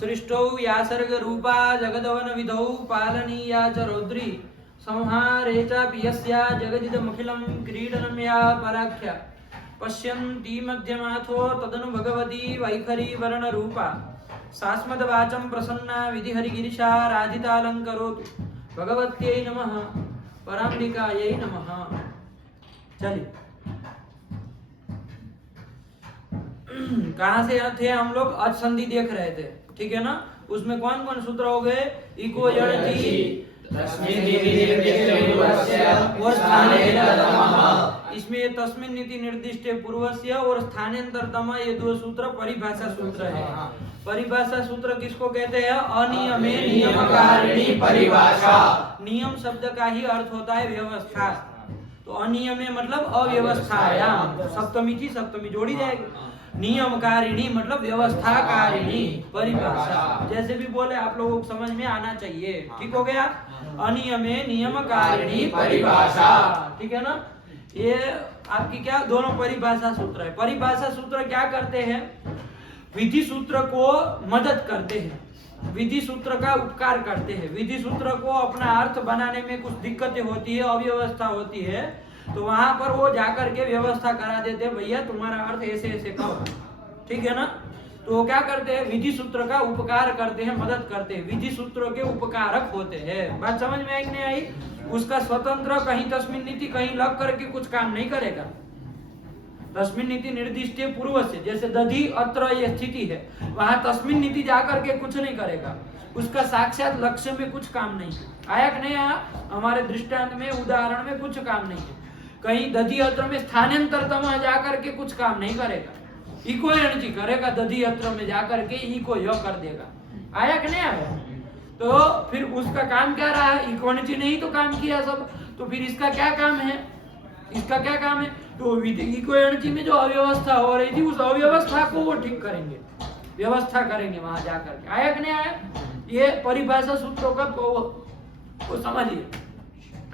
सृष्टौ या सर्ग रूपा जगदवन विधौ पालनीया च रौद्री संहारे चापि यस्या जगदिदमखिलं क्रीडनं या पराख्या पश्यन्ती मध्यमाथो तदनु भगवती वैखरी वर्णरूपा सास्मदवाचं प्रसन्ना विधिहरिगिरिशा राधितालङ्करोतु भगवत्यै नमः पराम्बिकायै नमः। चलिए कहाँ से थे हम लोग? अच संधि देख रहे थे, ठीक है ना? उसमें कौन कौन सूत्र हो गए? इको यणचि इसमें तस्मिन् नीति निर्दिष्टे पूर्वस्य और स्थानांतरतम ये दो सूत्र परिभाषा सूत्र है। परिभाषा सूत्र किसको कहते हैं? अनियमे नियमकारिणी परिभाषा। नियम शब्द का ही अर्थ होता है व्यवस्था। तो अनियमे मतलब अव्यवस्थायाम, सप्तमी की सप्तमी जोड़ी जाएगी। नियमकारिणी मतलब व्यवस्थाकारिणी परिभाषा। जैसे भी बोले आप लोगों को समझ में आना चाहिए, ठीक हो गया? अनियमे नियमकारिणी परिभाषा, ठीक है ना? ये आपकी क्या दोनों परिभाषा सूत्र है। परिभाषा सूत्र क्या करते हैं? विधि सूत्र को मदद करते हैं, विधि सूत्र का उपकार करते हैं। विधि सूत्र को अपना अर्थ बनाने में कुछ दिक्कतें होती है, अव्यवस्था होती है, तो वहां पर वो जाकर के व्यवस्था करा देते हैं, भैया तुम्हारा अर्थ ऐसे ऐसे कहो, ठीक है ना? तो वो क्या करते हैं? विधि सूत्र का उपकार करते हैं, मदद करते हैं, विधि सूत्रों के उपकारक होते हैं। बात समझ में आई कि नहीं आई? उसका स्वतंत्र कहीं तस्मिन् नीति कहीं लग करके कुछ काम नहीं करेगा। तस्मिन् नीति निर्दिष्ट पूर्व से, जैसे दधि अत्र ये स्थिति है, वहां तस्मिन् नीति जाकर के कुछ नहीं करेगा, उसका साक्षात लक्ष्य में कुछ काम नहीं है। आया कि नहीं आया? हमारे दृष्टांत में उदाहरण में कुछ काम नहीं है। कहीं दधि अत्र में स्थानांतरतम जाकर के कुछ काम नहीं करेगा, इको यणचि करेगा, दधि अत्र में जाकर के इको य कर देगा। आया कि नहीं आया? तो फिर उसका काम क्या रहा? इको यणचि ने ही तो काम किया सब, तो फिर इसका क्या काम है? इसका क्या काम है? तो इको यणचि में जो अव्यवस्था हो रही थी उस अव्यवस्था को वो ठीक करेंगे, व्यवस्था करेंगे वहां जाकर के। आया कि नहीं आया? ये परिभाषा सूत्रों का वो समझिए,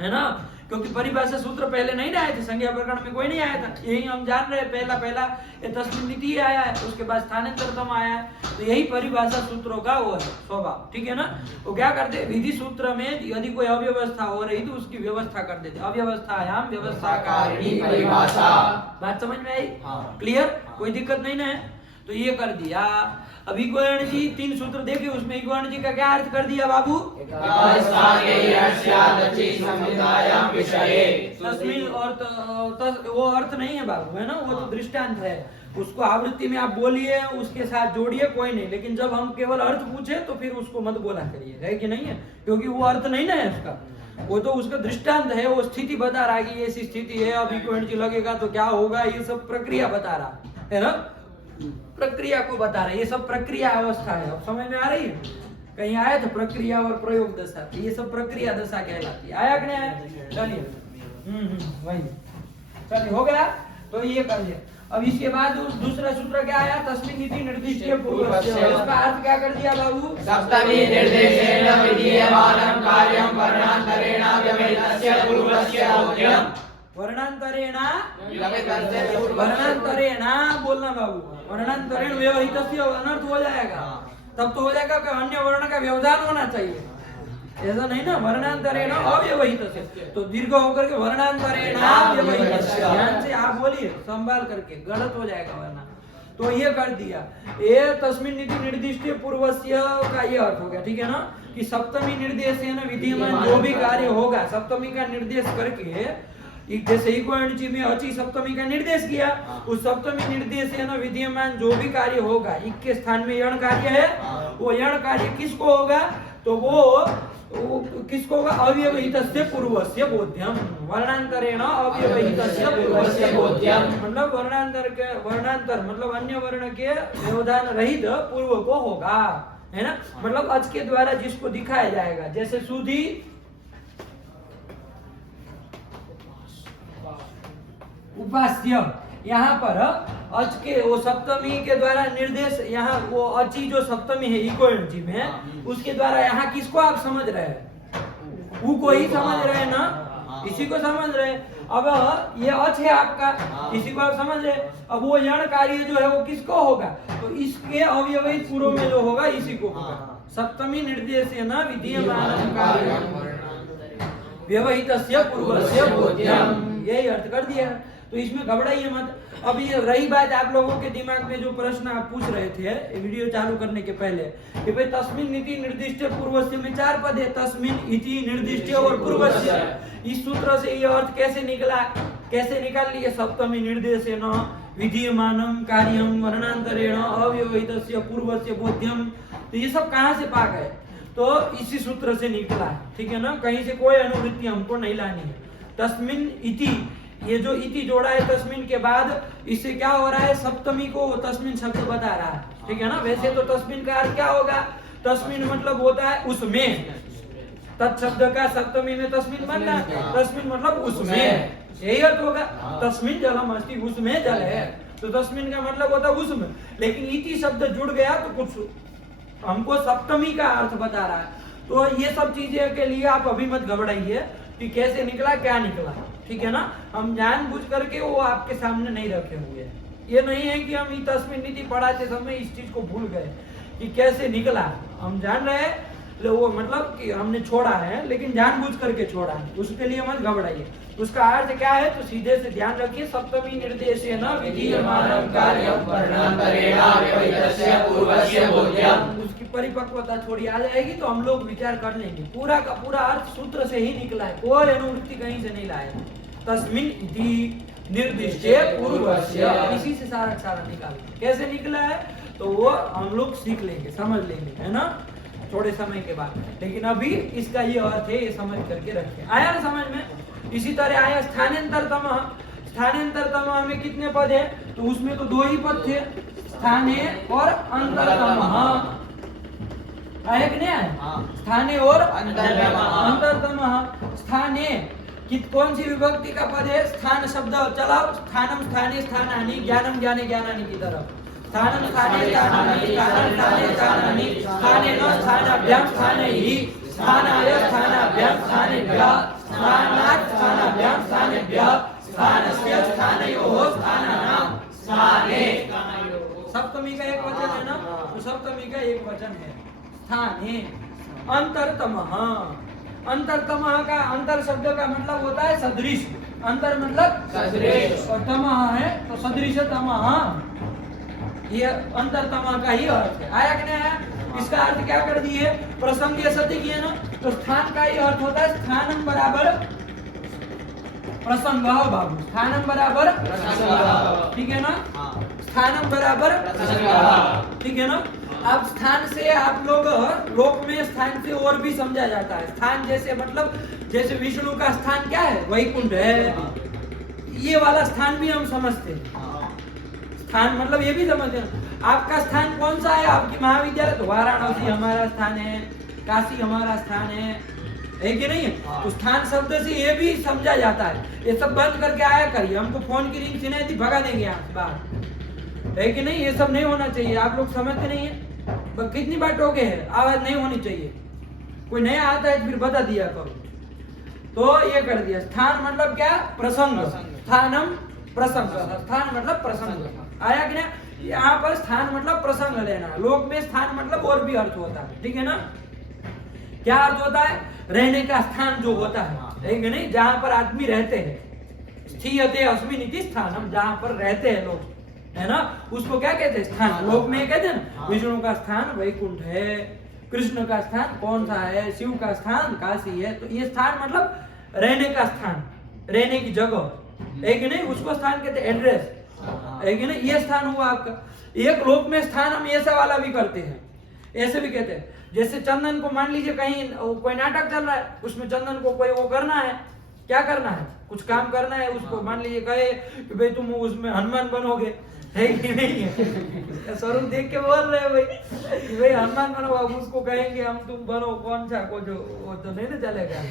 है ना? क्योंकि परिभाषा सूत्र पहले नहीं आए थे, संज्ञा प्रकरण में कोई नहीं आया था। यही हम जान रहे हैं, पहला ये तस्मिन् नीति आया है, उसके बाद स्थानांतरतम आया है, तो यही परिभाषा सूत्रों का वो है स्वभाव, ठीक है ना? वो क्या करते हैं? विधि सूत्र में यदि कोई अव्यवस्था हो रही तो उसकी व्यवस्था कर देते। अव्यवस्थायाम व्यवस्थाकारिणी परिभाषा। बात समझ में आई? क्लियर? कोई दिक्कत नहीं ना है? तो ये कर दिया। अब इको यणचि तीन सूत्र देखे, उसमें इको यणचि का क्या अर्थ कर दिया बाबू? तस्मिन् और वो अर्थ नहीं है बाबू, है ना? वो तो दृष्टांत है, उसको आवृत्ति में आप बोलिए, उसके साथ जोड़िए, कोई नहीं। लेकिन जब हम केवल अर्थ पूछे तो फिर उसको मत बोला करिए, है कि नहीं है? क्योंकि वो अर्थ नहीं ना है उसका, वो तो उसका दृष्टांत है, वो स्थिति बता रहा है कि ऐसी स्थिति है, अब इको यणचि लगेगा तो क्या होगा, ये सब प्रक्रिया बता रहा है ना? प्रक्रिया को बता रहे, ये सब प्रक्रिया अवस्था है। अब समझ में आ रही है? कहीं आया तो प्रक्रिया और प्रयोग दशा, तो ये सब प्रक्रिया दशा कहलाती है। आया कि नहीं आया? चलिए वही, चलिए हो गया। तो ये कर लिया। अब इसके बाद दूसरा सूत्र क्या आया? तस्मिन् नीति निर्दिष्ट पूर्वस्य। इसका अर्थ क्या कर दिया बाबू? सप्तमी निर्देशेन विधीयमानं कार्यं वर्णान्तरेण व्यवहितस्य पूर्वस्य बोध्यम्। वर्णांतरेण बोलना बाबू, वर्णांतरेण व्यवहितस्य अनर्थ हो जाएगा, तब तो हो जाएगा कि अन्य वर्ण का व्यवधान होना चाहिए, ऐसा नहीं ना? वर्णांतरेण अव्यवहितस्य, तो दीर्घ होकर के वर्णांतरेण व्यवहितस्य। ध्यान से आप बोलिए, संभाल करके, गलत हो जाएगा वरना। तो ये कर दिया। ये तस्मिन् नीति निर्दिष्ट पूर्वस्य का ये अर्थ हो गया, ठीक है ना? कि सप्तमी निर्देशेन विधीयमान जो भी कार्य होगा, सप्तमी का निर्देश करके, जैसे इको यणचि में अचि सप्तमी का निर्देश किया, उस सप्तमी निर्देश से ना विद्यमान जो भी कार्य होगा, इक के स्थान में यण कार्य है, वो यण कार्य किसको होगा? तो वो किसको होगा? अव्यवहितस्य पूर्वस्य बोध्यम। वर्णांतरेण अव्यवहितस्य पूर्वस्य बोध्यम मतलब वर्णांतर मतलब अन्य वर्ण के व्यवधान रहित पूर्व को होगा, है ना? मतलब अच के द्वारा जिसको दिखाया जाएगा, जैसे सुधी उपास्य, यहाँ पर अच के वो सप्तमी के द्वारा निर्देश, यहाँ वो अचि जो सप्तमी है इको यणचि में, उसके द्वारा यहाँ किसको आप समझ रहे हैं? ऊ को ही समझ रहे हैं ना? इसी को समझ रहे। अब ये अच है आपका, इसी को आप समझ रहे। अब वो यण कार्य जो है वो किसको होगा, तो इसके अव्यवहित पूर्व में जो होगा इसी को होगा। सप्तमी निर्देशेन विधीयमानं कार्यं व्यवहितस्य पूर्वस्य बोध्यम्, यही अर्थ कर दिया। तो इसमें घबराइए मत। अब ये रही बात आप लोगों के दिमाग में जो प्रश्न आप पूछ रहे थे वीडियो चालू करने के पहले कि भाई तस्मिन् इति निर्दिष्ट पूर्वस्य में 4 पद है, तस्मिन् इति निर्दिष्ट और पूर्वस्य। इस सूत्र से ये अर्थ कैसे निकला, कैसे निकाल लिए, सप्तमी निर्देशेन विधीयमानं कार्यं वर्णांतरेण अव्यवहितस्य पूर्वस्य बोध्यम्। तो ये सब कहाँ से पा गए, तो इसी सूत्र से निकला है, ठीक है ना। कहीं से कोई अनुवृत्ति हमको नहीं लानी है। तस्मिन् इति, ये जो इति जोड़ा है तस्मिन के बाद, इससे क्या हो रहा है, सप्तमी को तस्मिन शब्द बता रहा है, ठीक है ना। वैसे तो तस्मिन का अर्थ क्या होगा, तस्मिन मतलब होता है उसमें, तत्शब्द का सप्तमी में तस्मिन बनना है, तस्मिन मतलब उसमें, यही अर्थ होगा। तस्मिन जलम अस्ति, उसमें जल है, तो तस्मिन का मतलब होता है उसमें। लेकिन इति शब्द जुड़ गया तो कुछ हमको सप्तमी का अर्थ बता रहा है। तो ये सब चीजें के लिए आप अभी मत घबराइए कि कैसे निकला क्या निकला, ठीक है ना। हम जानबूझ करके वो आपके सामने नहीं रखे हुए हैं। ये नहीं है कि हम तस्मिन् इति पढ़ाते समय इस चीज को भूल गए कि कैसे निकला। हम जान रहे हैं, वो मतलब कि हमने छोड़ा है लेकिन जानबूझ करके छोड़ा है, उसके लिए मत घबराइए। उसका अर्थ क्या है तो सीधे से ध्यान रखिए, सप्तमी निर्देशेन विधीयमानं कार्यं वर्णांतरेण अव्यवहितस्य पूर्वस्य बोध्यम्। उसकी परिपक्वता थोड़ी आ जाएगी तो हम लोग विचार कर लेंगे। पूरा का पूरा अर्थ सूत्र से ही निकला है, कोई अनुवृत्ति कहीं से नहीं लाए। तस्मिन् इति निर्दिष्टे पूर्वस्य, इसी से सारा निकाल। कैसे निकला है तो वो हम लोग सीख लेंगे, समझ लेंगे, है ना, थोड़े समय के बाद। लेकिन अभी इसका ये अर्थ है, ये समझ करके रखिए। आया ना समझ में। इसी तरह आया स्थानांतरतमः। स्थानांतरतमः में कितने पद है, तो उसमें तो 2 ही पद थे, स्थाने और अंतरतमः। आया कि नहीं आया, स्थाने और अंतरतमः। स्थाने कौन सी विभक्ति का पद है, स्थान शब्द चलाओ, स्थानम स्थाने स्थानानि, ज्ञानम ज्ञाने ज्ञानानि की तरफ। स्थानम स्थाने स्थानानि, स्थानम स्थाने स्थानानि, स्थानेन स्थानाभ्यां स्थानैः, स्थानाय स्थानाभ्यां स्थानेभ्यः, स्थानात् स्थानाभ्यां स्थानेभ्यः, स्थानस्य स्थानयोः स्थानानां स्थाने। सप्तमी का एक वचन है ना, तो सप्तमी का एक वचन है स्थाने। अंतरतमः, अंतरतमः का अंतर शब्द का मतलब होता है सदृश। अंतर मतलब सदृश, और तमः है तो सदृश तमः, ये अंतरतमः का ही अर्थ है। आया कि नहीं आया। इसका अर्थ क्या कर दिए, प्रसंग ये सत्य किए ना, तो स्थान का ही अर्थ होता है स्थानम बराबर प्रसंग बाबू, स्थानम बराबर प्रसंग, ठीक है ना, स्थानम बराबर प्रसंग, ठीक है ना। अब स्थान से आप लोग लोक में स्थान से और भी समझा जाता है। स्थान जैसे मतलब जैसे विष्णु का स्थान क्या है, वैकुंठ है, ये वाला स्थान भी हम समझते हैं। स्थान मतलब ये भी समझते हैं। आपका स्थान कौन सा है, आपकी महाविद्यालय, तो वाराणसी हमारा स्थान है, काशी हमारा स्थान है कि नहीं है। तो स्थान शब्द से ये भी समझा जाता है। ये सब बंद करके आया करिए, हमको फोन की रिंग सुनाई थी भगा देंगे आप बाहर, है कि नहीं। ये सब नहीं होना चाहिए, आप लोग समझते नहीं है। कितनी बार टोके है, आवाज नहीं होनी चाहिए। कोई नया आता है फिर बता दिया करो। तो ये कर दिया। स्थान मतलब क्या, प्रसंग, स्थानम प्रसंग, स्थान मतलब प्रसंग। आया कि नहीं। यहाँ पर स्थान मतलब प्रसंग लेना, लोक में स्थान मतलब और भी अर्थ होता है, ठीक है ना। क्या अर्थ होता है, रहने का स्थान जो होता है कि नहीं, जहाँ पर आदमी रहते हैं। स्थीयते अस्मिन् इति स्थानम, जहाँ पर रहते हैं लोग, है ना, उसको क्या कहते हैं, स्थान। लोक में कहते हैं विष्णु का स्थान वैकुंठ है, कृष्ण का स्थान कौन सा है, शिव का स्थान काशी है। तो ये स्थान मतलब रहने का स्थान, रहने की जगह, है कि नहीं, उसको स्थान कहते हैं, एड्रेस, है कि नहीं। ये स्थान हुआ आपका। एक लोक में स्थान हम ऐसा वाला भी करते हैं, ऐसे भी कहते हैं। जैसे चंदन को मान लीजिए कहीं कोई नाटक चल रहा है, उसमें चंदन को कोई वो करना है, क्या करना है, कुछ काम करना है उसको, मान लीजिए कहे कि भाई तुम उसमें हनुमान बनोगे, है कि नहीं है। स्वरूप देख के बोल रहे भाई भाई हनुमान बनो, अब उसको कहेंगे हम तुम बनो कौन सा को, जो वो तो नहीं ना चलेगा।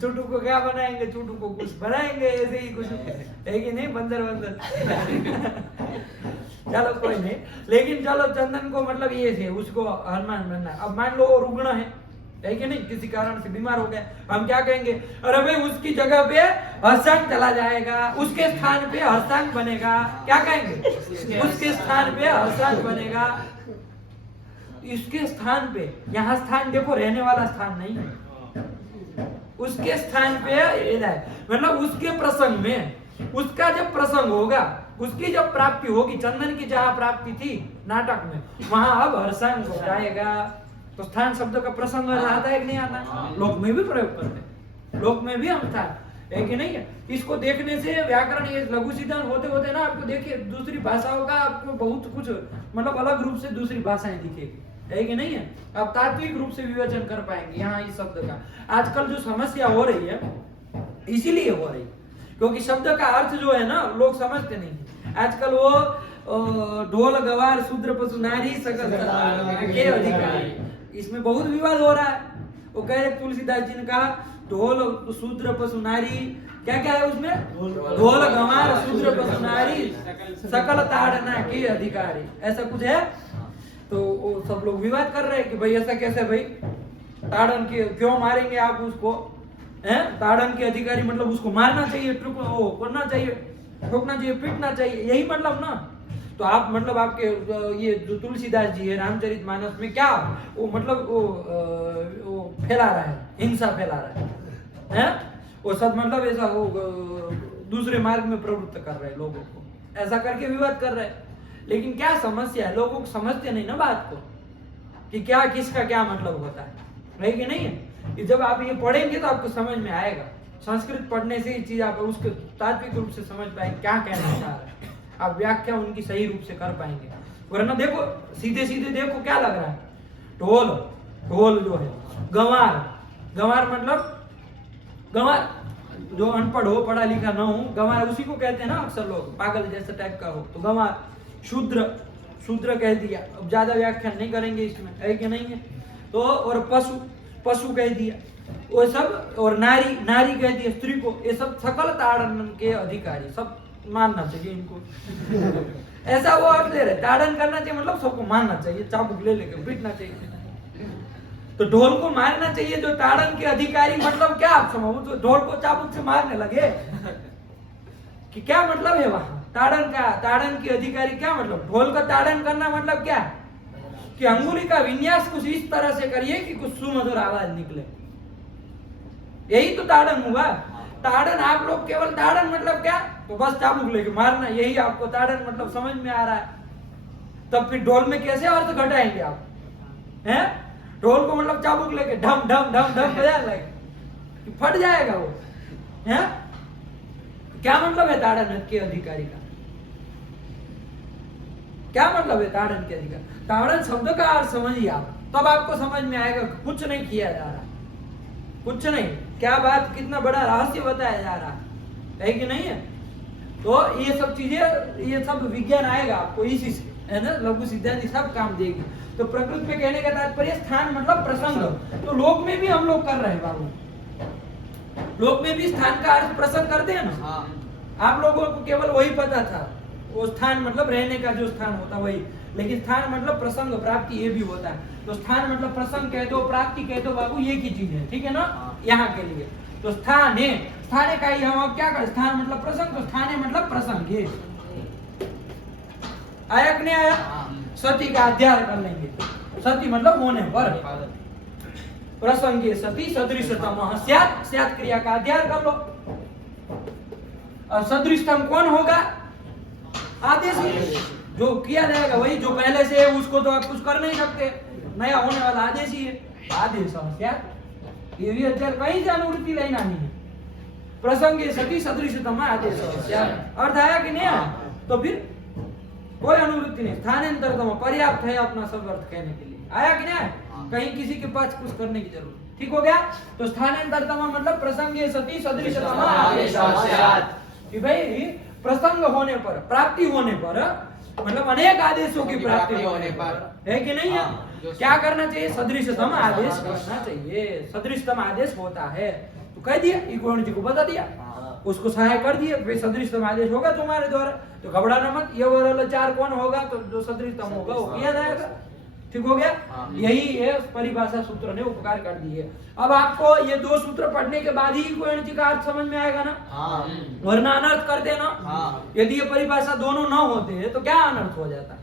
चूटू को क्या बनाएंगे, चूटू को कुछ बनाएंगे, ऐसे ही कुछ, है कि नहीं, बंदर बंदर। चलो कोई नहीं, लेकिन चलो चंदन को मतलब ये थे, उसको हनुमान बनना। अब मान लो रुग्ण है, है कि नहीं? किसी कारण से बीमार हो गए, हम क्या कहेंगे? अरे भाई उसकी जगह पे हर्षांक चला जाएगा, उसके स्थान पे हर्षांक बनेगा। क्या कहेंगे? उसके स्थान पे हर्षांक बनेगा। इसके स्थान पे, यहाँ स्थान देखो रहने वाला स्थान नहीं है, उसके स्थान पे मतलब उसके प्रसंग में, उसका जब प्रसंग होगा, उसकी जब प्राप्ति होगी, चंदन की जहां प्राप्ति थी नाटक में, वहां अब हर्षांक हो जाएगा। तो स्थान शब्द का प्रसंग आता है कि नहीं आता? लोक में भी प्रयोग करते हैं, लोक में भी हम था, है कि नहीं है? इसको देखने से व्याकरण, ये लघु सिद्धांत होते होते ना आपको देखिए दूसरी भाषाओं का आपको बहुत कुछ मतलब अलग रूप से दूसरी भाषाएं दिखेगी, है कि नहीं है? आप तात्विक रूप से विवेचन कर पाएंगे यहाँ इस शब्द का। आजकल जो समस्या हो रही है इसीलिए हो रही, क्योंकि शब्द का अर्थ जो है ना लोग समझते नहीं। आजकल वो ढोल गवार शूद्र पशु नारी सकल के अधिकारी, इसमें बहुत विवाद हो रहा है। वो कह रहे तुलसीदास जी ने कहा ढोल शूद्र पशु नारी, क्या क्या है उसमें? ढोल गवार शूद्र पशु नारी सकल ताड़ना के अधिकारी, ऐसा कुछ है। तो वो सब लोग विवाद कर रहे हैं कि भाई ऐसा कैसे भाई, ताड़न के क्यों मारेंगे आप उसको? हैं? ताड़न के अधिकारी मतलब उसको मारना चाहिए, करना चाहिए, ठोकना चाहिए, पीटना चाहिए, यही मतलब ना। तो आप मतलब आपके ये जो तुलसीदास जी है रामचरितमानस में क्या वो मतलब वो फैला रहा है, हिंसा फैला रहा है? वो सब मतलब ऐसा वो दूसरे मार्ग में प्रवृत्त कर रहे हैं लोगों को, ऐसा करके विवाद कर रहे हैं। लेकिन क्या समस्या है, लोगों को समझते नहीं ना बात को कि क्या किसका क्या मतलब होता है कि नहीं है? कि जब आप ये पढ़ेंगे तो आपको समझ में आएगा। संस्कृत पढ़ने से ये चीज आप उसको तात्विक रूप से समझ पाएंगे क्या कहना चाह रहे हैं, आप व्याख्या उनकी सही रूप से कर पाएंगे। वरना देखो सीधे सीधे देखो क्या लग रहा है, ढोल, ढोल जो है, गंवार, गंवार मतलब गंवार जो अनपढ़ हो, पढ़ा लिखा ना हो, गंवार उसी को कहते हैं ना अक्सर लोग, पागल जैसा टाइप का हो तो गंवार। शूद्र, शूद्र कह दिया, अब ज्यादा व्याख्यान नहीं करेंगे इसमें, है कि नहीं है? तो और पशु, पशु कह दिया, वो सब, और नारी, नारी कह दिया स्त्री को, ये सब सकल ताड़न के अधिकारी, सब मानना चाहिए इनको। ऐसा वो अर्थ ले रहे, ताड़न करना चाहिए मतलब सबको मानना चाहिए, चाबुक ले लेकर पीटना चाहिए। तो ढोल को मारना चाहिए जो ताड़न के अधिकारी, मतलब क्या आप समझो? तो ढोल को चाबुक से मारने लगे कि क्या मतलब है वहां? ताड़न का, ताड़न के अधिकारी क्या मतलब? ढोल का ताड़न करना मतलब क्या? कि अंगुली का विन्यास कुछ इस तरह से करिए कि कुछ सुमधुर आवाज निकले, यही तो ताड़न हुआ। ताड़न आप लोग केवल ताड़न मतलब क्या, तो बस चाबुक लेके मारना, यही आपको ताड़न मतलब समझ में आ रहा है। तब फिर ढोल में कैसे अर्थ घटाएंगे आप? हैं? ढोल को मतलब चाबुक लेके ढम ढम ढम ढम बजाने लगे, फट जाएगा वो। हैं? क्या मतलब है ताड़न के अधिकारी का? क्या मतलब है ताड़न के अधिकारी? ताड़न शब्द का अर्थ समझिए आप, तब आपको समझ में आएगा कुछ नहीं किया जा रहा, कुछ नहीं, क्या बात, कितना बड़ा रहस्य बताया जा रहा है कि नहीं है? तो ये सब चीजें, ये सब विज्ञान आएगा आपको इसी से, है ना? लघु सिद्धांत सब काम देगी। तो प्रकृति में कहने का तात्पर्य स्थान मतलब प्रसंग। तो लोक में भी हम लोग कर रहे हैं बाबू, लोक में भी स्थान का अर्थ प्रसंग करते हैं ना। आप लोगों को केवल वही पता था, वो स्थान मतलब रहने का जो स्थान होता वही, लेकिन स्थान मतलब प्रसंग प्राप्ति ये भी होता है। तो स्थान मतलब प्रसंग कह दो, प्राप्ति कह दो बाबू, ये की चीज है, ठीक है ना? यहाँ के लिए तो स्थान है, स्थाने का ही हम अब क्या कर, स्थान मतलब प्रसंग, तो स्थाने मतलब प्रसंग। ये आया कि नहीं आया? सती का अध्याय कर लेंगे, सती मतलब होने पर, प्रसंगे सती सदृशतम स्यात्, स्यात् क्रिया का अध्याय कर लो। और सदृशतम कौन होगा? आदेश, जो किया जाएगा वही, जो पहले से है उसको तो आप कुछ कर नहीं सकते, नया होने वाला आदेश ही है। आदेश स्यात्, ये भी अध्याय कहीं से अनुवृत्ति लेना नहीं है। प्रसंगे सती सदृशतम आदेश स्यात्, अर्थ आया कि नहीं आया? तो फिर कोई अनुवृत्ति नहीं, स्थानांतरतम पर्याप्त है अपना सब अर्थ कहने के लिए। आया कि नहीं? कहीं किसी के पास कुछ करने की जरूरत, ठीक हो गया? तो स्थानांतरतम मतलब प्रसंगे सती सदृशतम आदेश स्यात्, कि भाई प्रसंग होने पर, प्राप्ति होने पर, मतलब अनेक आदेशों की प्राप्ति होने पर, है कि नहीं है? क्या करना चाहिए? सदृशतम आदेश करना चाहिए। सदृशतम आदेश होता है तो कह दिया, इक्वान जी को बता दिया, उसको सहाय कर दिया, भाई सदृशतम आदेश होगा तुम्हारे द्वारा, तो घबराना मत, ये वाला चार कौन होगा, तो जो सदृशतम होगा वो किया जाएगा। ठीक हो गया। यही ये परिभाषा सूत्र ने उपकार कर दी है। अब आपको ये दो सूत्र पढ़ने के बाद ही इक्विवेलेंसी का अर्थ समझ में आएगा ना, वरना अनर्थ कर देना। यदि ये परिभाषा दोनों न होते तो क्या अनर्थ हो जाता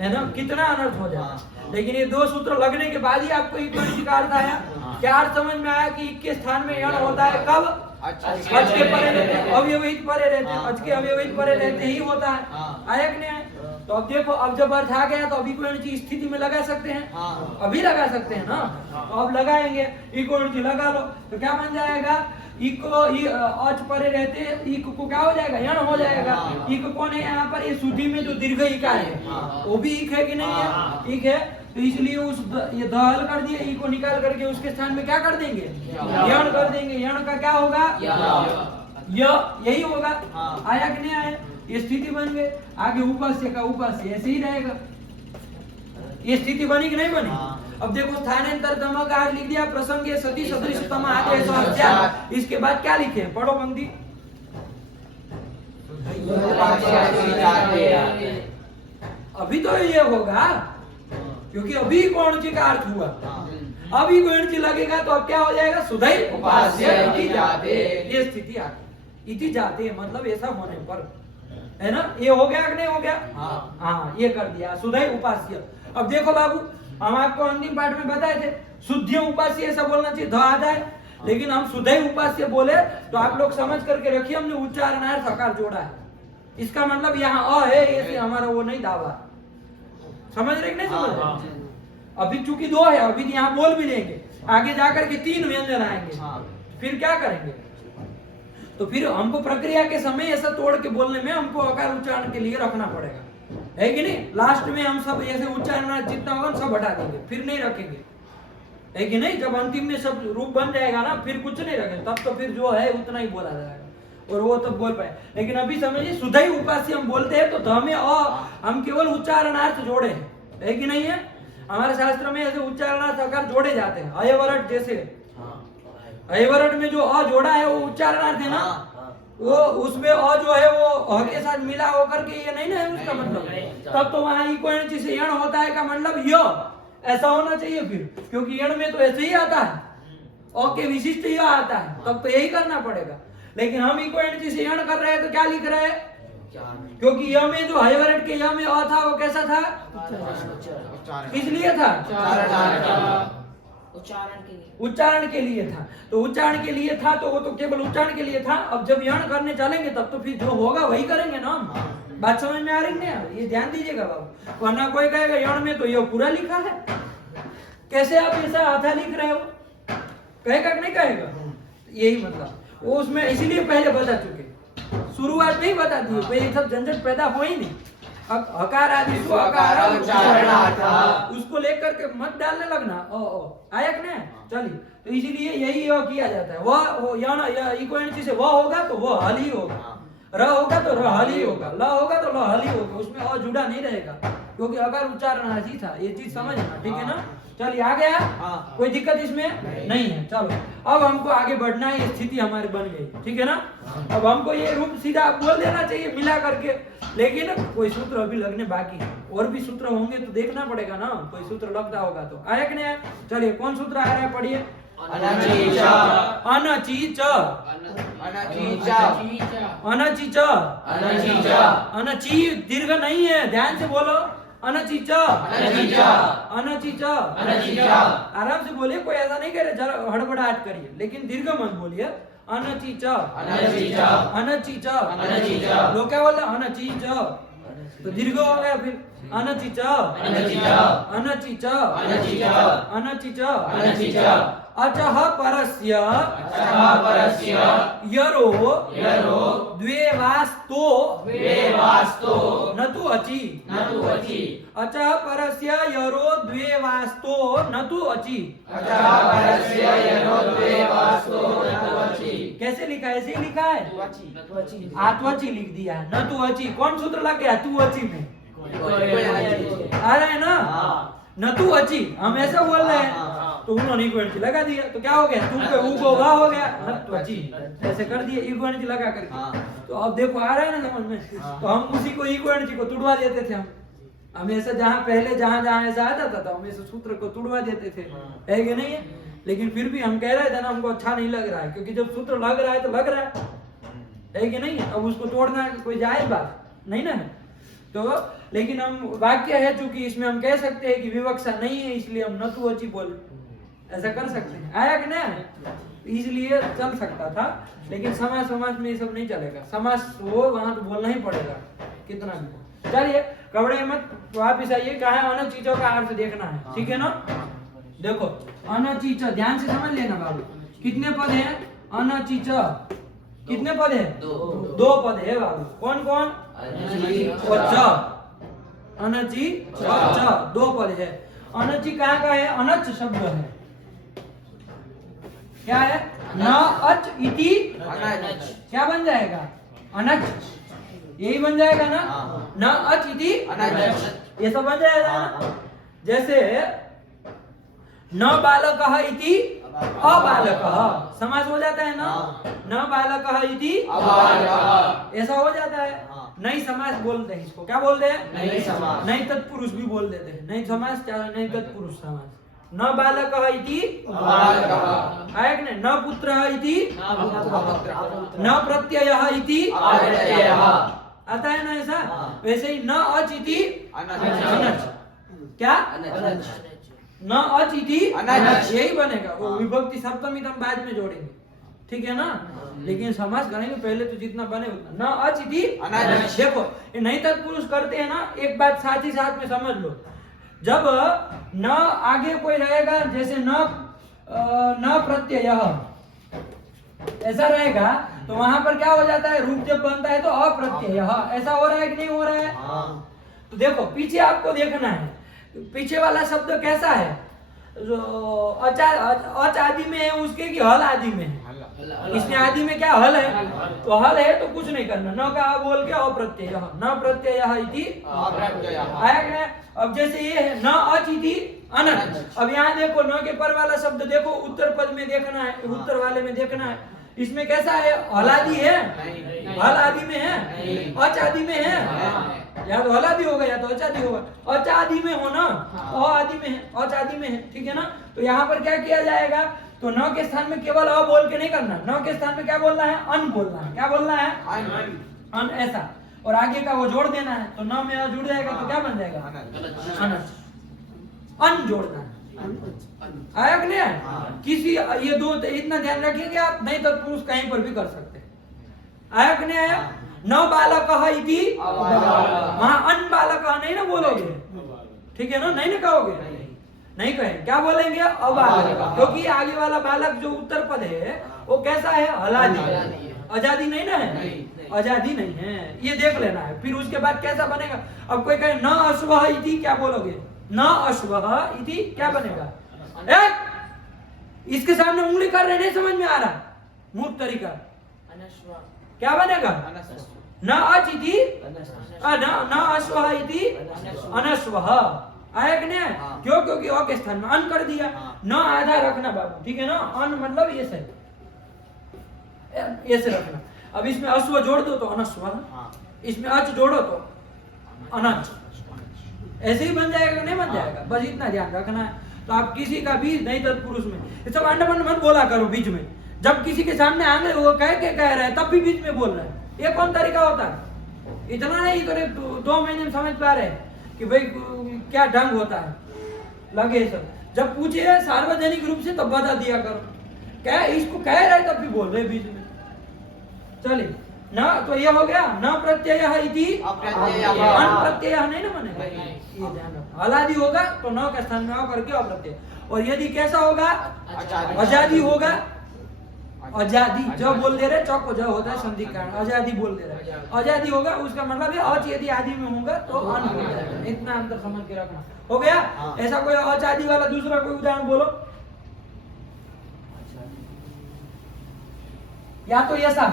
है ना, कितना अनर्थ हो जाता। लेकिन ये दो सूत्र लगने के बाद ही आपको इक्विवेलेंसी का अर्थ आया। क्या अर्थ समझ में आया कि के स्थान में यण होता है कब, अच के परे रहते, अव्यवहित परे रहते, अच के अव्यवहित परे रहते ही होता है। आया कि नहीं आया? तो अब देखो, अब जब अर्थ आ गया तो अभी इक्विवेलेंसी स्थिति में लगा सकते हैं, अभी लगा सकते हैं ना। तो अब लगाएंगे, इक्विवेलेंसी लगा लो तो क्या बन जाएगा, इको अच परे रहते, इक को क्या हो जाएगा, यण हो जाएगा। इक कौन है यहाँ पर, ये शुद्धि में जो दीर्घ इकार है वो भी इक है कि नहीं है, इक है। तो इसलिए उस ये द हल कर दिए, ई को निकाल करके उसके स्थान में क्या कर देंगे, यण कर देंगे। यण का क्या होगा, यही होगा। आया कि नहीं आया, ये स्थिति बन गई। आगे उपास्य का उपास्य ऐसे ही रहेगा। ये स्थिति बनी कि नहीं बनी? अब देखो, स्थानांतर तम का अर्थ लिख दिया, प्रसंगे सती सदृश तम आदेश अध्याय। इसके बाद क्या लिखे, पढ़ो पंक्ति। अभी तो ये होगा क्योंकि अभी कौनची का अर्थ हुआ, अभी कौनची लगेगा तो अब क्या हो जाएगा, सुधई उपास्य इति जाते। ये स्थिति आ गई, इति जाते मतलब ऐसा होने पर, है ना। ये हो गया कि नहीं हो गया? हाँ, ये कर दिया, सुधई उपास्य। अब देखो बाबू, हम आपको अंतिम पाठ में बताए थे शुद्ध उपास्य ऐसा बोलना चाहिए, ध आता है। लेकिन हम शुद्ध उपास्य बोले तो आप लोग समझ करके रखिए, हमने उच्चारणार्थ आकार जोड़ा है। इसका मतलब यहाँ अ है, ऐसे हमारा वो नहीं दावा। समझ रहे कि नहीं समझ रहे? अभी चूंकि दो है, अभी यहाँ बोल भी लेंगे, आगे जाकर के तीन व्यंजन आएंगे, फिर क्या करेंगे? तो फिर हमको प्रक्रिया के समय ऐसा तोड़ के बोलने में हमको आकार उच्चारण के लिए रखना पड़ेगा, है कि नहीं। लास्ट में हम सब ऐसे उच्चारण जितना होगा सब हटा देंगे, फिर नहीं रखेंगे, है कि नहीं। जब अंतिम में सब रूप बन जाएगा ना, फिर कुछ नहीं रखेंगे, तब तो फिर जो है उतना ही बोला जाएगा और वो तब बोल पाए। लेकिन अभी समझिए, शुद्धई उपास्य हम बोलते हैं तो ध में हम केवल उच्चारणार्थ जोड़े हैं, है कि नहीं है। हमारे शास्त्र में ऐसे उच्चारणार्थ आकार जोड़े जाते हैं, अयवरट जैसे अयवरट में जो अ जोड़ा है वो उच्चारणार्थ है ना, वो उसमें अ जो है वो अ के साथ मिला होकर के ये नहीं ना है उसका मतलब। तब तो वहां इक्विवेलेंसी से यण होता है का मतलब य ऐसा होना चाहिए फिर, क्योंकि यण में तो ऐसे ही आता है, अ के विशिष्ट य आता है, तब तो यही करना पड़ेगा। लेकिन हम इक्विवेलेंसी से यण कर रहे हैं तो क्या लिख रहे हैं, क्योंकि य में जो अयवरट के य में अ था वो कैसा था, इसलिए था उच्चारण के लिए था। तो उच्चारण के लिए था तो वो तो केवल उच्चारण के लिए था। अब जब यण करने चलेंगे तब तो फिर जो होगा वही करेंगे ना हम। बात समझ में आ रही है? ये ध्यान दीजिएगा बाबू, वरना कोई कहेगा यण में तो ये पूरा लिखा है, कैसे आप ऐसा आधा लिख रहे हो, कहेगा कि नहीं कहेगा? यही मतलब वो उसमें इसीलिए पहले बता चुके, शुरुआत में ही बता दिए, ये सब झंझट पैदा हो ही नहीं। अब हकार आदि उसको लेकर के मत डालने लगना, ओ आया कि नहीं? चलिए, तो इसीलिए यही किया जाता है। वह इक्विवेलेंसी से वह होगा तो वह हल ही होगा, र होगा तो र हल ही होगा, ल होगा तो ल हल ही होगा, उसमें अ जुड़ा नहीं रहेगा, क्योंकि अगर उच्चारण ही था। ये चीज समझना, ठीक है ना। चलिए आ गया, कोई दिक्कत इसमें नहीं है। चलो अब हमको आगे बढ़ना है, ये स्थिति हमारी बन गई, ठीक है ना। अब हमको ये रूप सीधा बोल देना चाहिए मिला करके, लेकिन कोई सूत्र अभी लगने बाकी है, और भी सूत्र होंगे तो देखना पड़ेगा ना, कोई सूत्र लगता होगा तो। आया कि नहीं? चलिए कौन सूत्र आ रहा है, पढ़िए। अनचीच अनचीच अनचीच अनचीच, अनची दीर्घ नहीं है, ध्यान से बोलो। अनचीच अनचीच अनचीच अनचीच, आराम से बोलिए, कोई ऐसा नहीं करे जरा हड़बड़ाहट करिए, लेकिन दीर्घ मत बोलिए। अनचीच अनचीच अनचीच अनचीच, लोग क्या बोलते हैं अनचीच, तो दीर्घ हो गया फिर। अनचीच अनचीच अनचीच अनचीच अनचीच अनचीच, अचः परस्य यरो द्वे वास्तो न तु अचि, अचः परस्य यरो द्वे वास्तो न तु अचि। कैसे लिखा है? ऐसे ही लिखा है, आत्वची लिख दिया है, न तु अचि। कौन सूत्र लग गया तू अचि में? आ रहा है ना, न तू अचि, हम ऐसा बोल रहे हैं तो उन्होंने इक्विवेलेंसी लगा दिया, तो क्या हो गया, तू पे ऊ को वाह हो गया, न तु अचि ऐसे कर दिए इक्विवेलेंसी लगा करके। तो अब देखो आ रहा है ना समझ में, तो हम उसी को इक्विवेलेंसी को तुड़वा देते थे हम, हमेशा जहाँ जहाँ ऐसा आता था तो हमेशा सूत्र को तोड़वा देते थे, है कि नहीं है? लेकिन फिर भी हम कह रहे थे ना, हमको अच्छा नहीं लग रहा है, क्योंकि जब सूत्र लग रहा है तो लग रहा है कि नहीं है? अब उसको तोड़ना कोई जायज बात नहीं ना है। तो लेकिन हम वाक्य है चूंकि इसमें हम कह सकते हैं कि विवक्षा नहीं है, इसलिए हम नतु अची बोल ऐसा कर सकते हैं। आया कि नहीं? इसलिए चल सकता था, लेकिन समास में ये सब नहीं चलेगा। समास हो वहां तो बोलना ही पड़ेगा कितना भी। चलिए कबड़े मत, वापिस आइए। कहा है अन चीजों का अर्थ देखना है, ठीक है ना? देखो अन चीज, ध्यान से समझ लेना बाबू। कितने पद है? अन चीज कितने पद है? दो पद है बाबू। कौन कौन? और च, अनची और च, दो पद है। अनची कहाँ का है? अनच शब्द है। क्या है? न अच इति क्या बन जाएगा? अनच, यही बन जाएगा ना? न अच इति ये सब बन जाएगा ना? जैसे न बालकः इति अबालकः समास हो जाता है ना? न बालकः इति अबालकः ऐसा हो जाता है। नहीं समास बोलते हैं इसको, क्या बोलते हैं? नहीं समास। नहीं तत्पुरुष भी बोल देते हैं। नहीं समास क्या? नहीं तत्पुरुष समास। न बालकः इति बालकः, है कि नहीं? न पुत्रः इति न प्रत्ययः इति प्रत्ययः, आता है ना ऐसा? वैसे ही न अच इति अनच, क्या? न अच इति अनच, यही बनेगा। वो विभक्ति सप्तमी हम बाद में जोड़ेंगे, ठीक है ना? लेकिन समास करेंगे पहले तो जितना बने उतना। न अच इति अनच। देखो ये नहीं तत्पुरुष करते हैं ना, एक बात साथ ही साथ में समझ लो। जब न आगे कोई रहेगा, जैसे न प्रत्ययः ऐसा रहेगा, तो वहां पर क्या हो जाता है? रूप जब बनता है तो अप्रत्ययः, ऐसा हो रहा है कि नहीं हो रहा है? तो देखो पीछे आपको देखना है, पीछे वाला शब्द कैसा है? जो अच आदि में है उसके कि हल आदि में है? इसमें आदि में क्या हल है? तो हल है तो कुछ नहीं करना, न का बोल के अप्रत्यय, न प्रत्यय इति अप्रत्ययः, आया क्या? अब जैसे ये है न अच इति अनच। अब यहाँ देखो न के पर वाला शब्द देखो, उत्तर पद में देखना है, उत्तर वाले में देखना है। इसमें कैसा है? हल आदि है? हल आदि में है? अच आदि में है? या तो हल आदि होगा या तो अच आदि होगा। अच आदि में हो ना, अ आदि में है, अच आदि में है, ठीक है ना? तो यहाँ पर क्या किया जाएगा? तो न के स्थान में केवल अ बोल के नहीं करना, न के स्थान में क्या बोलना है? अन बोलना है। क्या बोलना है? अन ऐसा, और आगे का वो जोड़ देना है। तो न में अ जुड़ जाएगा तो क्या बन जाएगा? अनच। अन जोड़ना है, आया कि नहीं? किसी ये दो इतना ध्यान रखिए कि आप नहीं तत्पुरुष कहीं पर भी कर सकते हैं। आया कि नहीं आया? न बालकः इति वहां अन बालकः नहीं ना बोलोगे, ठीक है ना? नहीं ना कहोगे, नहीं कहें, क्या बोलेंगे? अबालक, क्योंकि आगे वाला बालक जो उत्तर पद है वो कैसा है? हलादी, आजादी नहीं ना है? आजादी नहीं है, ये देख लेना है। फिर उसके बाद कैसा बनेगा? अब कोई कहे न अश्वः इति, क्या बोलोगे? न अश्वः इति क्या बनेगा? इसके सामने उंगली कर रहे, नहीं समझ में आ रहा? मूर्ख तरीका, क्या बनेगा? न अच इति न अश्वः इति अनश्वः, आया कि नहीं? क्यों? क्योंकि अ के स्थान में अन कर दिया। न आधा रखना बाबू, ठीक है ना? अन मतलब ये से ऐसे रखना। अब इसमें अश्व जोड़ दो तो अनश्व, इसमें अच जोड़ो तो अनच, ऐसे ही बन जाएगा, नहीं बन जाएगा? बस इतना ध्यान रखना है। तो आप किसी का भी नहीं तत्पुरुष में ये सब अंडमन मत बोला करो बीच में। जब किसी के सामने आगे वो कह रहे हैं तब भी बीच में बोल रहे हैं, ये कौन तरीका होता है? इतना नहीं करे 2 महीने में समझ पा रहे कि भाई क्या ढंग होता है, लगे सब। जब पूछे सार्वजनिक रूप से तब बता दिया करो, क्या इसको कह रहे तब भी बोल रहे बीच में। चलिए न, तो ये हो गया न प्रत्ययः इति अन प्रत्ययः नहीं ना बनेगा, ये ध्यान रखो। हलादी होगा तो न के स्थान में करके अप्रत्यय। और यदि कैसा होगा? आजादी होगा, आजादी जब बोल दे रहे, चौक को जब होता है संधि कारण, आजादी बोल दे रहे, आजादी होगा, उसका मतलब है अच यदि आदि में होगा तो अन हो जाएगा। इतना अंतर समझ के रखना, हो गया? ऐसा कोई अच आदि वाला दूसरा कोई उदाहरण बोलो, या तो ऐसा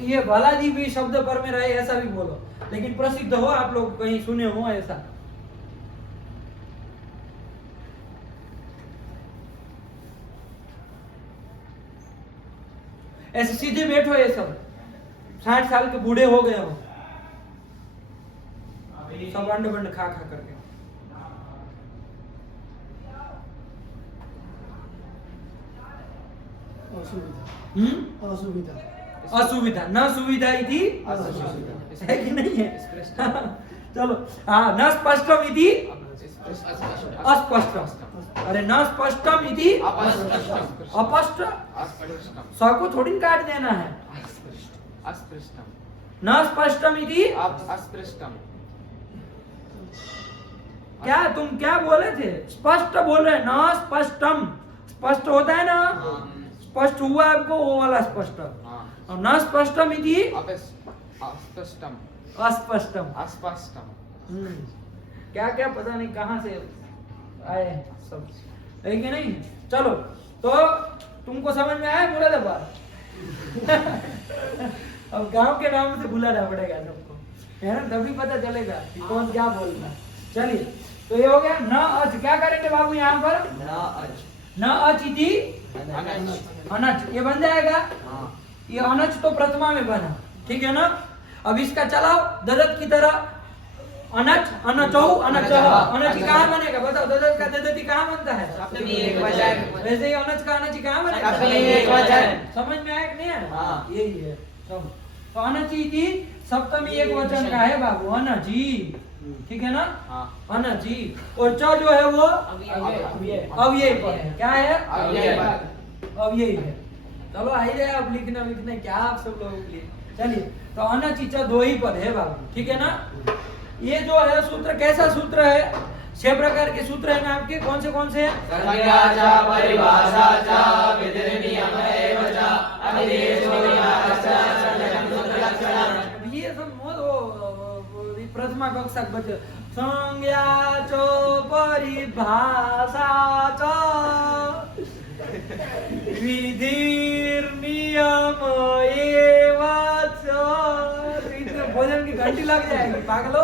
ये भलादी भी शब्द पर में रहे ऐसा भी बोलो, लेकिन प्रसिद्ध हो, आप लोग कहीं सुने हो ऐसा। ऐसे सीधे बैठो, ये सब 60 साल के बूढ़े हो गए हो, सब अंड बंड खा खा करके। असुविधा असुविधा न सुविधा इति असुविधा है कि नहीं है? चलो हाँ, न स्पष्टम इति अस्पष्टम। अरे न स्पष्टम इति अपष्ट, स को थोड़ी काट देना है। न स्पष्टम इति क्या तुम क्या बोले थे? स्पष्ट बोल रहे, न स्पष्टम। स्पष्ट होता है ना, स्पष्ट हुआ आपको वो वाला स्पष्ट। और न स्पष्टम इति अस्पष्टम। क्या क्या पता नहीं कहाँ से आए सब, है कि नहीं? चलो तो तुमको समझ में आया मुरादाबाद? अब गांव के नाम से बुलाना पड़ेगा सबको, है ना, तभी पता चलेगा कि कौन क्या बोल रहा है। चलिए तो ये हो गया। न अच क्या करेंगे बाबू यहाँ पर? न अच इति अनच, ये बन जाएगा। ये अनच तो प्रथमा में बना, ठीक है ना। अब इसका चलाओ ददत की तरह, अनच अनचौ अनचह। अनच कहाँ बनेगा बताओ? ददत का ददती कहाँ बनता है? सप्तमी एकवचन। वैसे ही अनच का अनच कहाँ बनेगा? सप्तमी एकवचन। समझ में आया कि नहीं आया? हाँ। यही है सब। तो अनची थी सप्तमी एकवचन का है बाबू, अनजी, ठीक है ना। अनजी। और च जो है वो अव्यय पद है। क्या है? अव्यय है। चलो आइए आप लिखना लिखने क्या आप सब लोगों के लिए। चलिए तो अनचिचा दो ही पद है बाबू, ठीक है ना। ये जो है सूत्र कैसा सूत्र है? 6 प्रकार के सूत्र है ना आपके। कौन से हैं? संज्ञा च परिभाषा च विधि नियम एव च अभिधेयो विभागश्च संज्ञकं सूत्रलक्षणम्। ये सब प्रथमा कक्षा बच्चे। संज्ञा च परिभाषा च विधिर्नियम एव च। भोजन की घंटी लग जाएगी पागलो,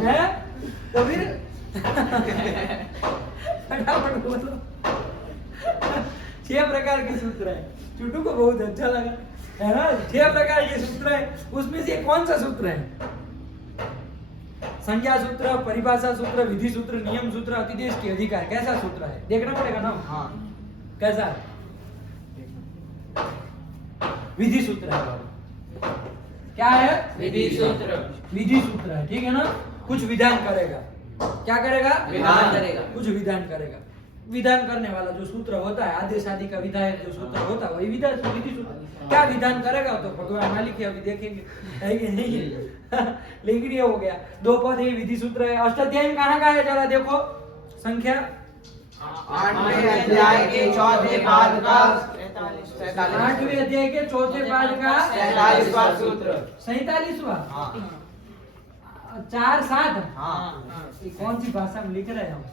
हैं? तो फिर फटाफट बोलो। 6 प्रकार के सूत्र है। चुटू को बहुत अच्छा लगा, है ना। 6 प्रकार के सूत्र है, उसमें से कौन सा सूत्र है? संज्ञा सूत्र, परिभाषा सूत्र, विधि सूत्र, नियम सूत्र, अतिदेश के अधिकार। कैसा सूत्र है देखना पड़ेगा ना। कैसा है? विधि सूत्र है। क्या है? विधि सूत्र। विधि सूत्र है, ठीक है ना। कुछ विधान करेगा। क्या करेगा? विधान करेगा। कुछ विधान करेगा। विधान करने वाला जो सूत्र होता है, आदेश आदि का विधायक जो सूत्र होता है वही विधान विधि सूत्र। क्या विधान करेगा तो भगवान मालिक अभी देखेंगे, है कि नहीं? लेकिन ये हो गया 2 पद है, विधि सूत्र है। अष्टाध्यायी कहाँ का है जरा देखो संख्या। 8वें अध्याय के चौथे पाद का 8वें अध्याय के चौथे पाद का 47वां सूत्र। 47वां। 4-7। ये कौन सी भाषा में लिख रहे हैं हम?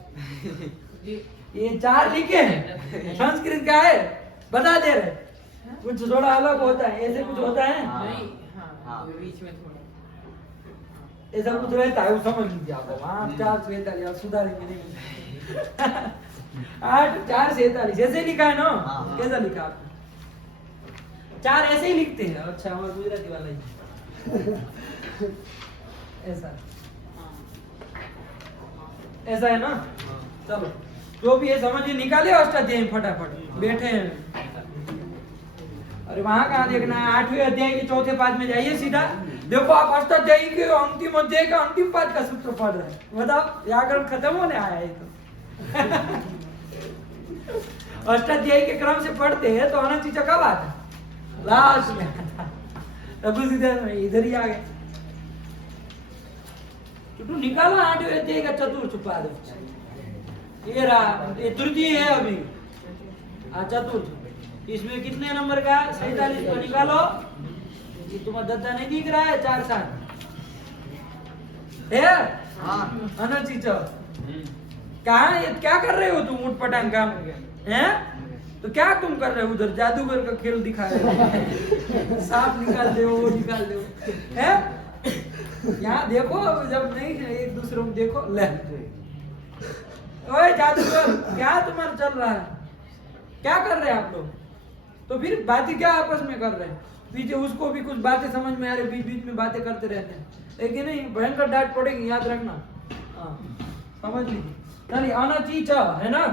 ये 4 लिखे हैं। संस्कृत का है, बता दे रहे। कुछ थोड़ा अलग होता है, ऐसे कुछ होता है बीच में थोड़ा ऐसा कुछ रहता है, वो समझ लीजिए आप। 8-4-47 सुधारेंगे नहीं। 8-4-47 ऐसे लिखा है ना। कैसा लिखा आपने? 4 ऐसे ही लिखते हैं। अच्छा हमारा गुजराती वाला ही ऐसा ऐसा है ना। चलो जो भी है समझिए, निकाले अष्टाध्यायी फटाफट, बैठे हैं। अरे वहां कहाँ देखना है? 8वें अध्याय के चौथे पाद में जाइए सीधा। देखो आप अष्टाध्यायी के अंतिम अध्याय का अंतिम पाद का सूत्र पढ़ रहे हैं। बताओ व्याकरण खत्म होने आया है तो। अष्टाध्यायी के क्रम से पढ़ते हैं तो अनचिचा कब आता? लास्ट में आता। इधर ही आ गए। चुटू निकालो 8वें अध्याय का चतुर्थ पाद। ये रहा, ये तृतीय है अभी। चतुर्थ। इसमें कितने नंबर का? 47 को निकालो। ये तुम्हारा दद्दा नहीं दिख रहा है? 4-7 है। अनचिचा कहाँ? क्या कर रहे हो तुम? उठपटांग काम हैं? तो क्या तुम कर रहे हो उधर? जादूगर का खेल दिखा रहे हो। सांप निकाल दो, वो निकाल दो, हैं? यहाँ देखो, जब नहीं एक दूसरे को देखो। ले ओए जादूगर, क्या तुम्हारा चल रहा है? क्या कर रहे हैं आप लोग? तो फिर बात ही क्या आपस में कर रहे हैं? पीछे उसको भी कुछ बातें समझ में आ रही, बीच बीच में बातें करते रहते हैं, लेकिन नहीं भयंकर डांट पड़ेगी, याद रखना। हाँ समझ लीजिए। चलिए अनची च है ना,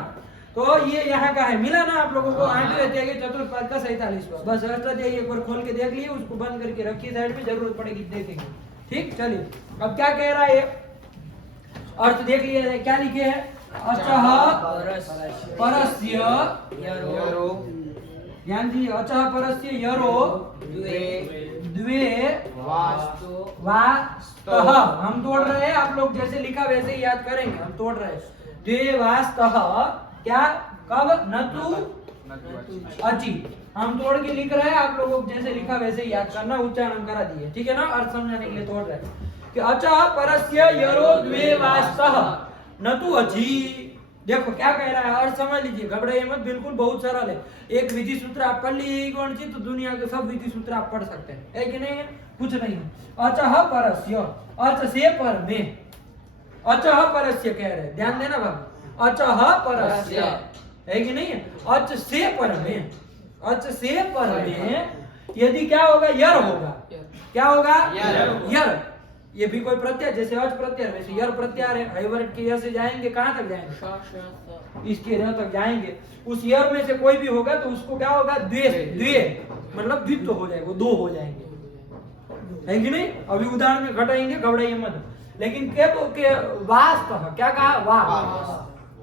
तो ये यहाँ का है, मिला ना आप लोगों को। 8वें अध्याय के चतुर्थ का 47वां। बस अष्टाध्यायी एक बार खोल के देख लिए, उसको बंद करके रखिए साइड में, जरूरत पड़ेगी देखेंगे। ठीक चलिए अब क्या कह रहा है, अर्थ देख लिया क्या लिखे है, अचः परस्य यरो ध्यान दीजिए, अचः परस्य यरो द्वे वास्तः। हम तोड़ रहे हैं, आप लोग जैसे लिखा वैसे ही याद करेंगे, हम तोड़ रहे हैं। द्वे वास्तः क्या, कब, न तू अचि, हम तोड़ के लिख रहे हैं, आप लोगों को जैसे लिखा वैसे ही याद करना, उच्चारण करा दिए, ठीक है ना। अर्थ समझाने के लिए तोड़ रहे हैं कि अचः परस्य यरो द्वे वास्तः न तू अचि। देखो क्या कह रहा है, अर्थ समझ लीजिए, घबराइए मत, बिल्कुल बहुत सरल है। एक विधि सूत्र आप पढ़ लीजिए कौन सी, तो दुनिया के सब विधि सूत्र आप पढ़ सकते हैं, है कि नहीं है, कुछ नहीं है। अचः परस्य, अच से पर में, अचः परस्य कह रहे हैं, ध्यान देना बाबू, अचः परस्य है कि नहीं है, अच से पर में, अच से पर में यदि क्या होगा, यर होगा, क्या होगा, यर। ये भी कोई प्रत्यय, जैसे अच प्रत्यय वैसे यर प्रत्यार है, हाइवर्ड के यर से जाएंगे कहां तक जाएंगे, इसके यर तक जाएंगे। उस यर में से कोई भी होगा तो उसको क्या होगा, द्वे, द्वे मतलब द्वित्व हो जाएगा, दो हो जाएंगे, है कि नहीं। अभी उदाहरण में घटाएंगे, घबराइए मत। लेकिन के वास्तव क्या कहा,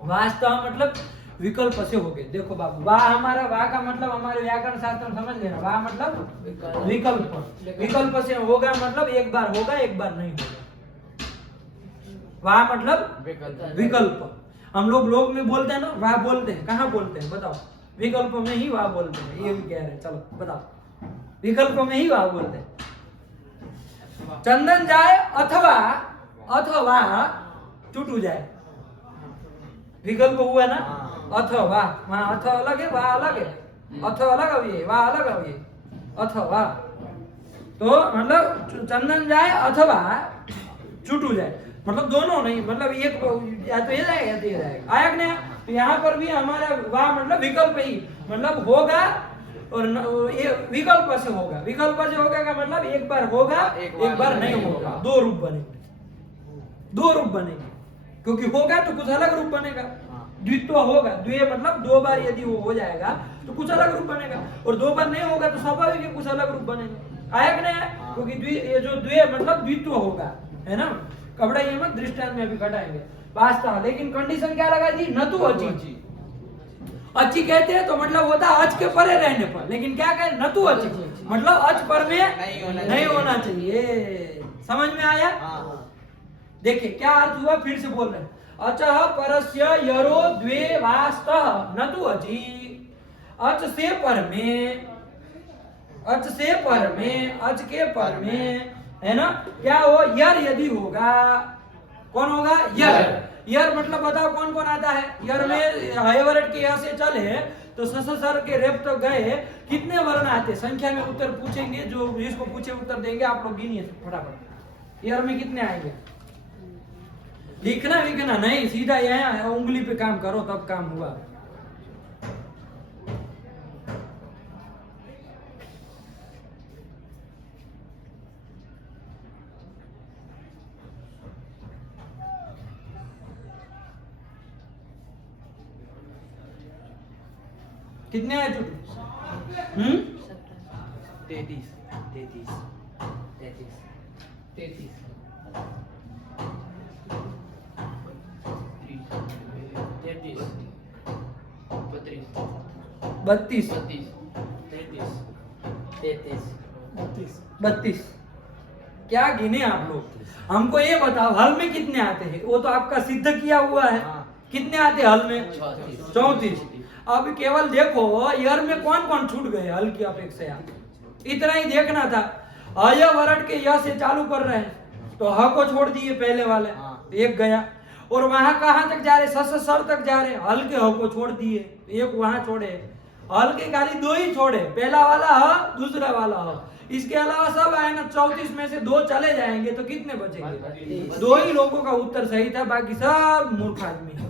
वास्तव मतलब विकल्प से हो गए। देखो बाबू, वाह हमारा, वाह का मतलब हमारे व्याकरण शास्त्र में समझ लेना, वाह मतलब विकल्प, विकल्प से होगा मतलब एक बार होगा एक बार नहीं होगा। वाह मतलब विकल्प। हम लोग में बोलते हैं ना, वाह बोलते हैं, कहाँ बोलते हैं बताओ, विकल्प में ही वाह बोलते हैं, ये भी कह रहे हैं। चलो बताओ, विकल्प में ही वाह बोलते हैं। चंदन जाए अथवा अथवा टूटू जाए, विकल्प हुआ ना, अथवा, वहां अथ अलग है, वाह अलग है, अथ अलग अभी, वाह अलग अभी, अथवा। तो मतलब चंदन जाए अथवा छूटू जाए, मतलब दोनों नहीं, मतलब एक या तो ये जाएगा या तो ये जाएगा, आया कि नहीं। तो यहाँ पर भी हमारा वाह मतलब विकल्प ही, मतलब होगा और ये विकल्प से होगा, विकल्प से होगा का मतलब एक बार होगा एक बार नहीं होगा, दो रूप बनेंगे, दो रूप बनेंगे, क्योंकि होगा तो कुछ अलग रूप बनेगा, द्वित्व होगा, द्वे मतलब दो बार यदि वो हो जाएगा तो कुछ अलग रूप बनेगा, और दो बार नहीं होगा तो स्वाभाविक है कुछ अलग रूप बनेगा, आया कि नहीं। क्योंकि ये जो द्वे मतलब द्वित्व होगा, है ना। कपड़ा ये मत दृष्टांत में अभी घटाएंगे वास्तव, लेकिन कंडीशन क्या लगा दी, न तू अची, अची कहते हैं तो मतलब होता है अच के परे रहने पर, लेकिन क्या कहे, न तू अची मतलब अच पर में नहीं होना चाहिए। समझ में आया। देखिए क्या अर्थ हुआ, फिर से बोल रहे हैं, अचः परस्य यरो द्वे वास्तः न तू अचि, अच से पर में, अच से पर में, अच के पर में, है ना। क्या हो, यर यदि होगा, कौन होगा, यर। यर मतलब बताओ कौन कौन आता है, यर में हाइवर्ड के यहाँ से चले तो सर के रेप तक गए, कितने वर्ण आते, संख्या में उत्तर पूछेंगे, जो जिसको पूछे उत्तर देंगे, आप लोग गिनिए फटाफट, यर में कितने आएंगे। लिखना विखना नहीं, सीधा यहाँ उंगली पे काम करो तब काम हुआ। कितने आए छोटू, 33 32। क्या गिने आप लोग, हमको ये बताओ हल में कितने आते हैं, वो तो आपका सिद्ध किया हुआ है, कितने आते हल में, 34। अब केवल देखो यर में कौन कौन छूट गए हल की अपेक्षा, इतना ही देखना था। अय वर्ण के य से चालू कर रहे हैं तो ह को छोड़ दिए पहले वाले, एक गया, और वहां कहां तक जा रहे, सर तक जा रहे, हल के ह को छोड़ दिए, एक वहां छोड़े, हल के खाली दो ही छोड़े, पहला वाला ह दूसरा वाला ह, इसके अलावा सब आए ना, 34 में से दो चले जाएंगे तो कितने बचेंगे, दो ही लोगों का उत्तर सही था, बाकी सब मूर्ख आदमी है,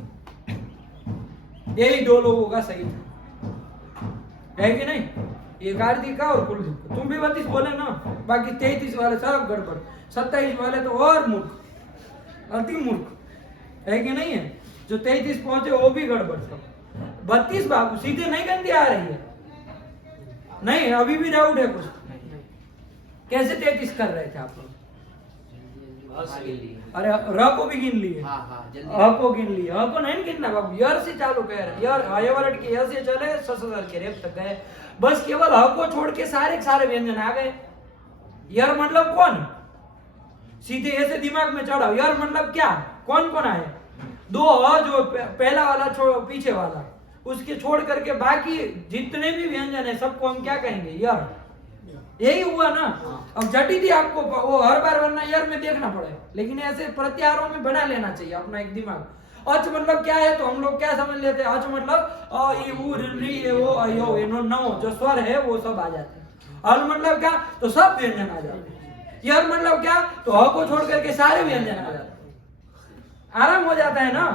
यही दो लोगों का सही था, है कि नहीं। ये कार्तिक का और कुलदीप का। तुम भी 32 बोले ना, बाकी 33 वाले सब गड़बड़, 27 वाले तो और मूर्ख, अति मूर्ख है कि नहीं है। जो 33 पहुंचे वो भी गड़बड़ सब। 32 बाबू सीधे नहीं गंदी आ रही है, नहीं अभी भी डाउट है कुछ। कैसे 33 कर रहे थे आप लोग? अरे र को भी गिन लिए, अ को गिन लिए, अ को नहीं गिनना बाबू, यर से चालू कर रहे, यर आयवरट के य से चले ससुर के रेप तक गए, बस केवल ह को छोड़ के सारे व्यंजन आ गए। यर मतलब कौन, सीधे ऐसे दिमाग में चढ़ाओ, यर मतलब क्या, कौन कौन आए? दो अ जो पहला वाला पीछे वाला, उसके छोड़ करके बाकी जितने भी व्यंजन है सबको हम क्या कहेंगे? यर। यही हुआ ना। अब जटी थी आपको वो हर बार वरना यर में देखना पड़े, लेकिन ऐसे प्रत्यारों में बना लेना चाहिए अपना एक दिमाग। अच मतलब क्या है तो हम लोग क्या समझ लेते हैं? अच मतलब अ ई उ री ए ओ अ यो ए नो नौ जो स्वर है वो सब आ जाते हैं। अल मतलब क्या तो सब व्यंजन आ जाते हैं। यर मतलब क्या तो ह को छोड़ करके सारे व्यंजन आ जाते हैं। आराम हो जाता है ना,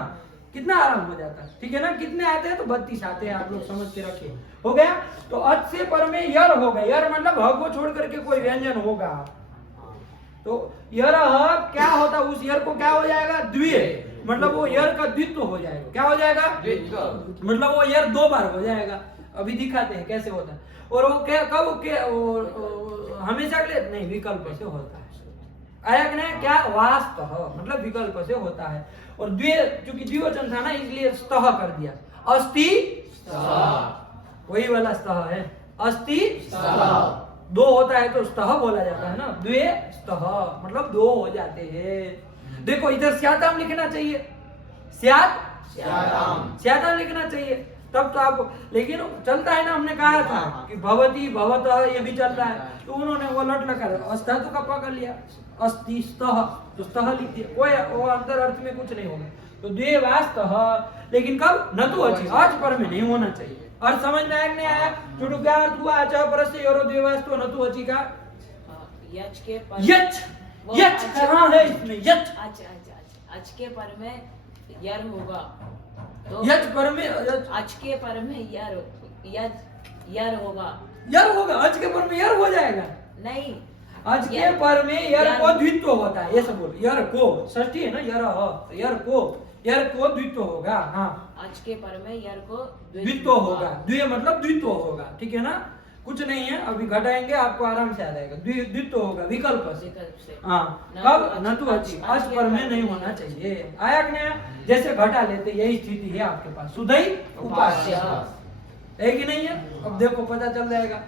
कितना आराम हो जाता है, ठीक है ना। कितने आते हैं तो 32 आते हैं, आप लोग समझ के रखिए। हो गया। तो अच से पर में यर हो गया, यर मतलब ह को छोड़ करके कोई व्यंजन होगा तो यर ह क्या होता, उस यर को क्या हो जाएगा? द्विय, मतलब वो यर का द्वित्व हो जाएगा। क्या हो जाएगा? द्वित्व, मतलब वो यर 2 बार हो जाएगा। अभी दिखाते हैं कैसे होता है। और वो क्या कब हमेशा के लिए नहीं, विकल्प से होता है। आया कि नहीं? क्या वास्तव मतलब विकल्प से होता है। और द्विय क्योंकि द्विवचन था ना इसलिए स्तः कर दिया। अस्ति वही वाला स्तः है, अस्ति दो होता है तो स्तः बोला जाता है ना। द्वे स्तः मतलब 2 हो जाते हैं। देखो इधर स्याताम लिखना चाहिए, स्याताम लिखना चाहिए तब तो आप, लेकिन चलता है ना, हमने कहा था कि भवती भवतः ये भी चलता है, तो उन्होंने वो लट लगा अस्तातु का पकड़ लिया, अस्ति स्तः तो स्तः लिख दिया, कोई वो अंतर अर्थ में कुछ नहीं होगा। तो द्वेवास्तः, लेकिन कब? न तो अच, आज पर में नहीं होना चाहिए। अर्थ समझ में आया कि नहीं आया? चुटु क्या अर्थ हुआ? अचा परस्य योरो द्वेवास्तु न तो अची का यच के पर यच कहाँ है इसमें? यच अच के पर में यर होगा तो यच पर में अच के पर में यर होगा, यर होगा, अच के पर में यर हो जाएगा। नहीं, अच के पर में यर को द्वित्व होता है, ये सब बोलो। यर को षष्ठी है ना, यर को द्वित्व होगा। हाँ, अच के पर में यर को द्वित्व होगा, द्वि मतलब द्वित्व होगा, ठीक है ना। कुछ नहीं है, अभी घटाएंगे आपको आराम से आ जाएगा। द्वित्व होगा विकल्प से। हाँ, कब? न तो अच पर में नहीं होना चाहिए। आया कि नहीं? जैसे घटा लेते यही स्थिति है आपके पास, सुधई उपास्य है कि नहीं है? अब देखो पता चल जाएगा।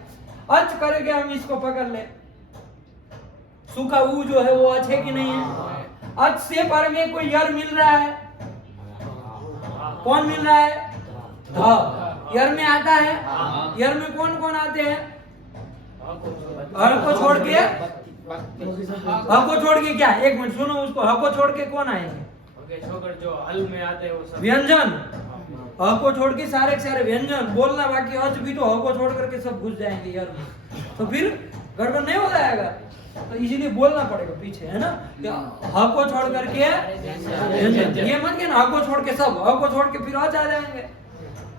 अच करके हम इसको पकड़ ले, सुखा ऊ जो है वो अच है कि नहीं है? अच से पर में कोई यर मिल रहा है, कौन मिल रहा है? ध यर में आता है। यर में कौन कौन आते हैं? ह को छोड़ के, ह को छोड़ के क्या? एक मिनट सुनो उसको, ह को छोड़ के कौन आएंगे? जो हल में आते हैं वो सब व्यंजन। ह को छोड़ के सारे व्यंजन बोलना, बाकी अच भी तो ह को छोड़ करके सब घुस जाएंगे यर में, तो फिर गड़बड़ नहीं हो जाएगा। तो इसीलिए बोलना पड़ेगा पीछे, है ना। ह को छोड़ करके व्यंजन, ये मत के ना ह को छोड़ के सब, ह को छोड़ के फिर अच आ जाएंगे,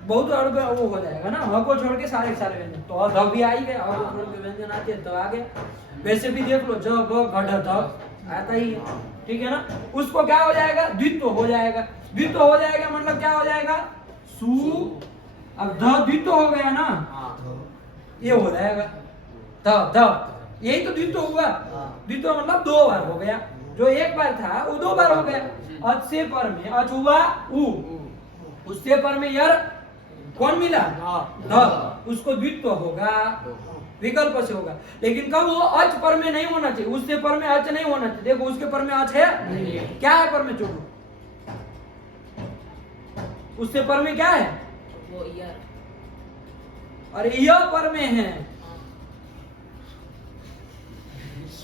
बहुत वो हो जाएगा ना। ह को छोड़ के सारे व्यंजन, तो ध भी आई गए, ह को छोड़ के व्यंजन आते हैं तो आ गए। वैसे भी देख लो, ज ग घट ध आता ही है, ठीक है ना। उसको क्या हो जाएगा? द्वित्व हो जाएगा। द्वित्व हो जाएगा मतलब क्या हो जाएगा? सु, अब ध द्वित्व हो गया ना, ये हो जाएगा ध, यही तो द्वित्व हुआ। द्वित्व मतलब 2 बार हो गया, जो एक बार था वो 2 बार हो गया। अच से पर में अच हुआ उ, उससे पर में यर कौन मिला? ध, उसको द्वित्व होगा, विकल्प से होगा। लेकिन कब? वो अच पर में नहीं होना चाहिए, उससे पर में अच नहीं होना चाहिए। देखो उसके पर में अच है, क्या है पर में? चुटू, उससे पर में क्या है? वो यर। अरे यह पर में है,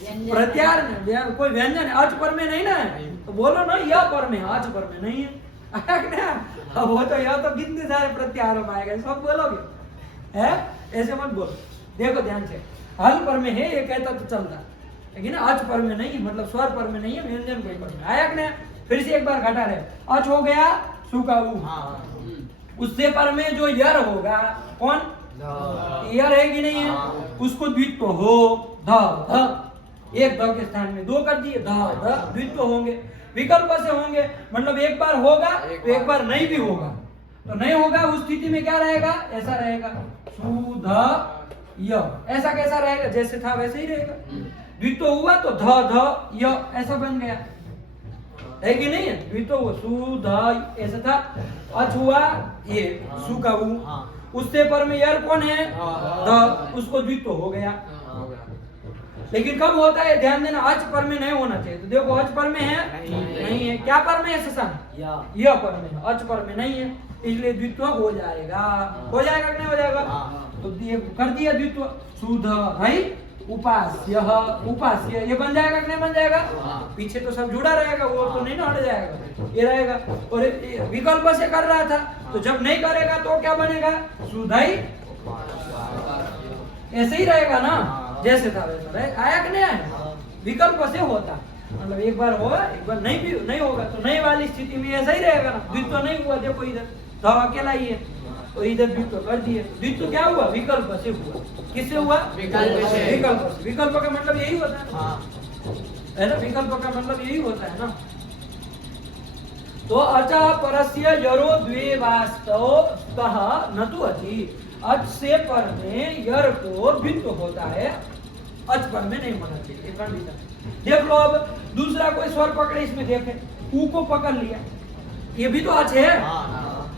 प्रत्यार में कोई व्यंजन है, अच पर में नहीं ना है, तो बोलो ना यह पर में, अच पर में नहीं है। अब वो तो यह तो कितने सारे प्रत्यार में आएगा, सब बोलोगे है, ऐसे मत बोलो। देखो ध्यान से, हल पर में है ये कहता तो चलता, लेकिन अच पर में नहीं, मतलब स्वर पर में नहीं है, व्यंजन कोई पर में आया कि नहीं? फिर से एक बार घटा रहे, अच हो गया सुका उ, उससे पर में जो यर होगा कौन? यर है कि नहीं है, उसको द्वित्व हो ध ध, एक ध के स्थान में दो कर दिए, ध ध द्वित्व होंगे, विकल्प से होंगे, मतलब एक बार होगा तो एक बार नहीं भी होगा। तो नहीं होगा उस स्थिति में क्या रहेगा, ऐसा रहेगा सुध य, ऐसा कैसा रहेगा, जैसे था वैसे ही रहेगा। द्वित्व हुआ तो ध ध य ऐसा बन गया, है कि नहीं है, द्वित्व हुआ सुध ऐसा था। अच हुआ ये सु का उ, उससे पर में यार कौन है ध, उसको द्वित्व हो गया। लेकिन कब होता है ध्यान देना, अच पर में नहीं होना चाहिए। तो देखो अच पर में है नहीं है, क्या पर में है शशांक, यह पर में है, अच पर में नहीं है, इसलिए द्वित्व हो जाएगा। हो जाएगा कि नहीं हो जाएगा, तो ये कर दिया द्वित्व, शुद्ध है उपास्य, उपास्य ये बन जाएगा कि नहीं बन जाएगा, पीछे तो सब जुड़ा रहेगा, वो तो नहीं ना हट जाएगा, ये रहेगा। और विकल्प से कर रहा था, तो जब नहीं करेगा तो क्या बनेगा, शुद्ध ही ऐसे ही रहेगा ना, जैसे था वैसा रहे, आया कि नहीं आया, विकल्प से होता, मतलब एक बार होगा एक बार नहीं भी नहीं होगा, तो नहीं वाली स्थिति में ऐसा ही रहेगा ना। द्वित्व नहीं हुआ, देखो इधर तो अकेला ही है, तो इधर द्वित्व कर दिए, द्वित्व क्या हुआ, विकल्प से हुआ। किससे हुआ, विकल्प से। विकल्प से। विकल्प का मतलब यही होता है ना, विकल्प का मतलब यही होता है ना। तो अचः परस्य यरो द्वे वास्तव तः न तु अति, अच से पर में यर को द्वित्व होता है, अच पर में नहीं होना चाहिए, ये कंडीशन। देख लो अब दूसरा कोई स्वर पकड़े, इसमें देखे ऊ को पकड़ लिया, ये भी तो अच है,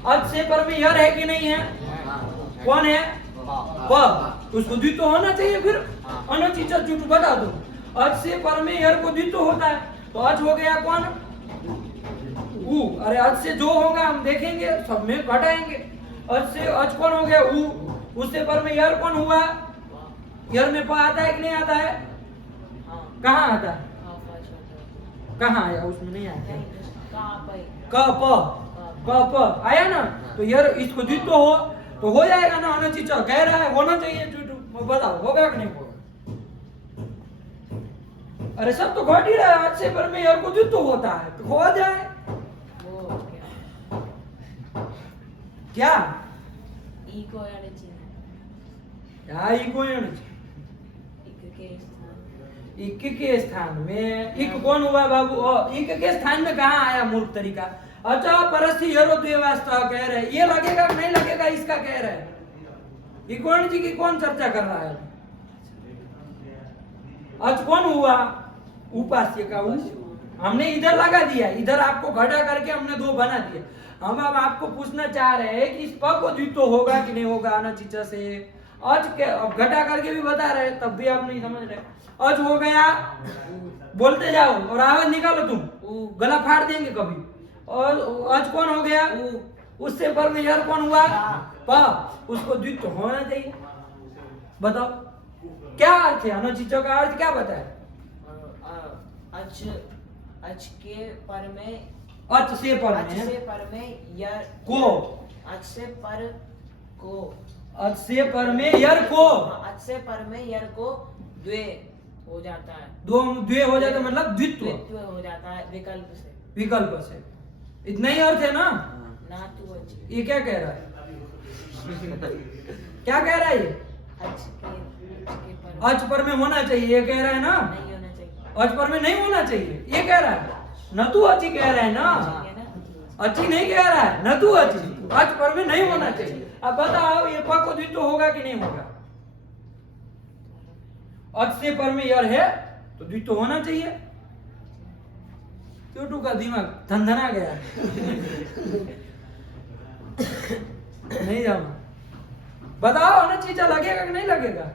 अच से पर में यर है कि नहीं है, कौन है प, उसको द्वित्व होना चाहिए। फिर अनचिचा चुट बता दो, अच से पर में यर को द्वित्व होता है, तो अच हो गया कौन, ऊ। अरे अच से जो होगा हम देखेंगे, सब में घटाएंगे। अच से अच कौन हो गया, ऊ, उससे पर में यर कौन हुआ, यर में प आता है कि नहीं आता है, कहाँ आता है, कहाँ आया, उसमें नहीं आया, क प आया ना, तो यार इसको द्वित्व हो जाएगा ना, अनचिचा कह रहा है होना चाहिए, बताओ होगा कि नहीं होगा। अरे सब तो घट ही रहा है, अच्छे पर में यार को द्वित्व होता है, तो हो जाए क्या, इको इक के स्थान में, इक कौन हुआ बाबू, इक के स्थान में कहाँ आया मूर्ख तरीका। अच्छा परस्य यरो द्वेवास्तव कह रहे, ये लगेगा कि नहीं लगेगा, इसका कह रहे हैं, इकोण जी की कौन चर्चा कर रहा है। अच कौन हुआ, उपास्य का उ, हमने इधर लगा दिया, इधर आपको घटा करके हमने दो बना दिया। हम अब आपको पूछना चाह रहे हैं कि इस प को द्वित्व होगा कि नहीं होगा अनचिचा से, अच के अब घटा करके भी बता रहे, तब भी आप नहीं समझ रहे। अच हो गया, बोलते जाओ और आवाज निकालो, तुम गला फाड़ देंगे कभी। और अच कौन हो गया, उससे पर में यार कौन हुआ, प, उसको द्वित्व होना चाहिए। बताओ क्या अर्थ है, अनचिचा का अर्थ क्या बताए, अच के पर में, अच से पर अच से पर में यर को, अच से पर को, अच से पर में यर को, अच से पर में यर को द्वे हो जाता है, दो द्वे हो जाता है, मतलब द्वित्व द्वित्व हो जाता है विकल्प से, विकल्प से, इतना ही अर्थ है ना। ना तो अच, ये क्या कह रहा है, क्या कह रहा है ये, अच के पर अच पर में होना चाहिए, ये कह रहा है ना, नहीं होना चाहिए, अच पर में नहीं होना चाहिए, ये कह रहा है। न तू अची कह रहा है ना, ठीक है ना। अच्छी नहीं कह रहा है, न तू अच्छी, अच पर में नहीं होना चाहिए। अब बताओ ये प को द्वित्व होगा कि नहीं होगा, अच से पर में यर है तो द्वित्व होना चाहिए। क्यों का दिमाग धंधना गया नहीं जाना, बताओ ना चीजा लगेगा कि नहीं लगेगा।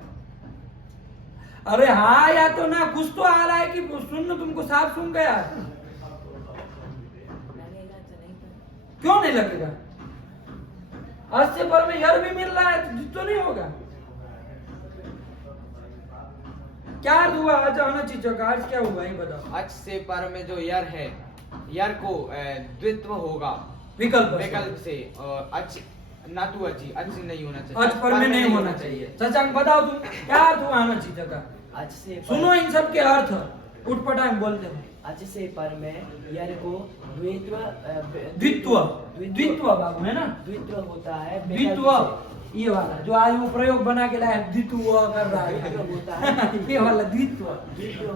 अरे हाँ या तो ना, कुछ तो आ रहा है कि सुन तुमको साफ सुन गया, लगेगा तो नहीं पर, क्यों नहीं लगेगा, अच से पर में यर भी मिल रहा है तो द्वित्व नहीं होगा। क्या अर्थ हुआ, अच्छा अनचिचा का अर्थ क्या हुआ, ये बताओ। अच से पर में जो यर है, यर को द्वित्व होगा विकल्प से, और अच ना तू अची, अच नहीं होना चाहिए, अच पर में नहीं होना चाहिए। शशांक बताओ तुम क्या अर्थ हुआ अनचिचा का, अच से सुनो इन सब के अर्थ, उठपटांग बोलते हैं। अच से पर में यर को द्वित्व द्वित्व द्वित्व बाबू है ना, द्वित्व होता है द्वित्व ये वाला जो आज वो प्रयोग बना के लाया द्वित्व कर रहा है होता है ये वाला द्वित्व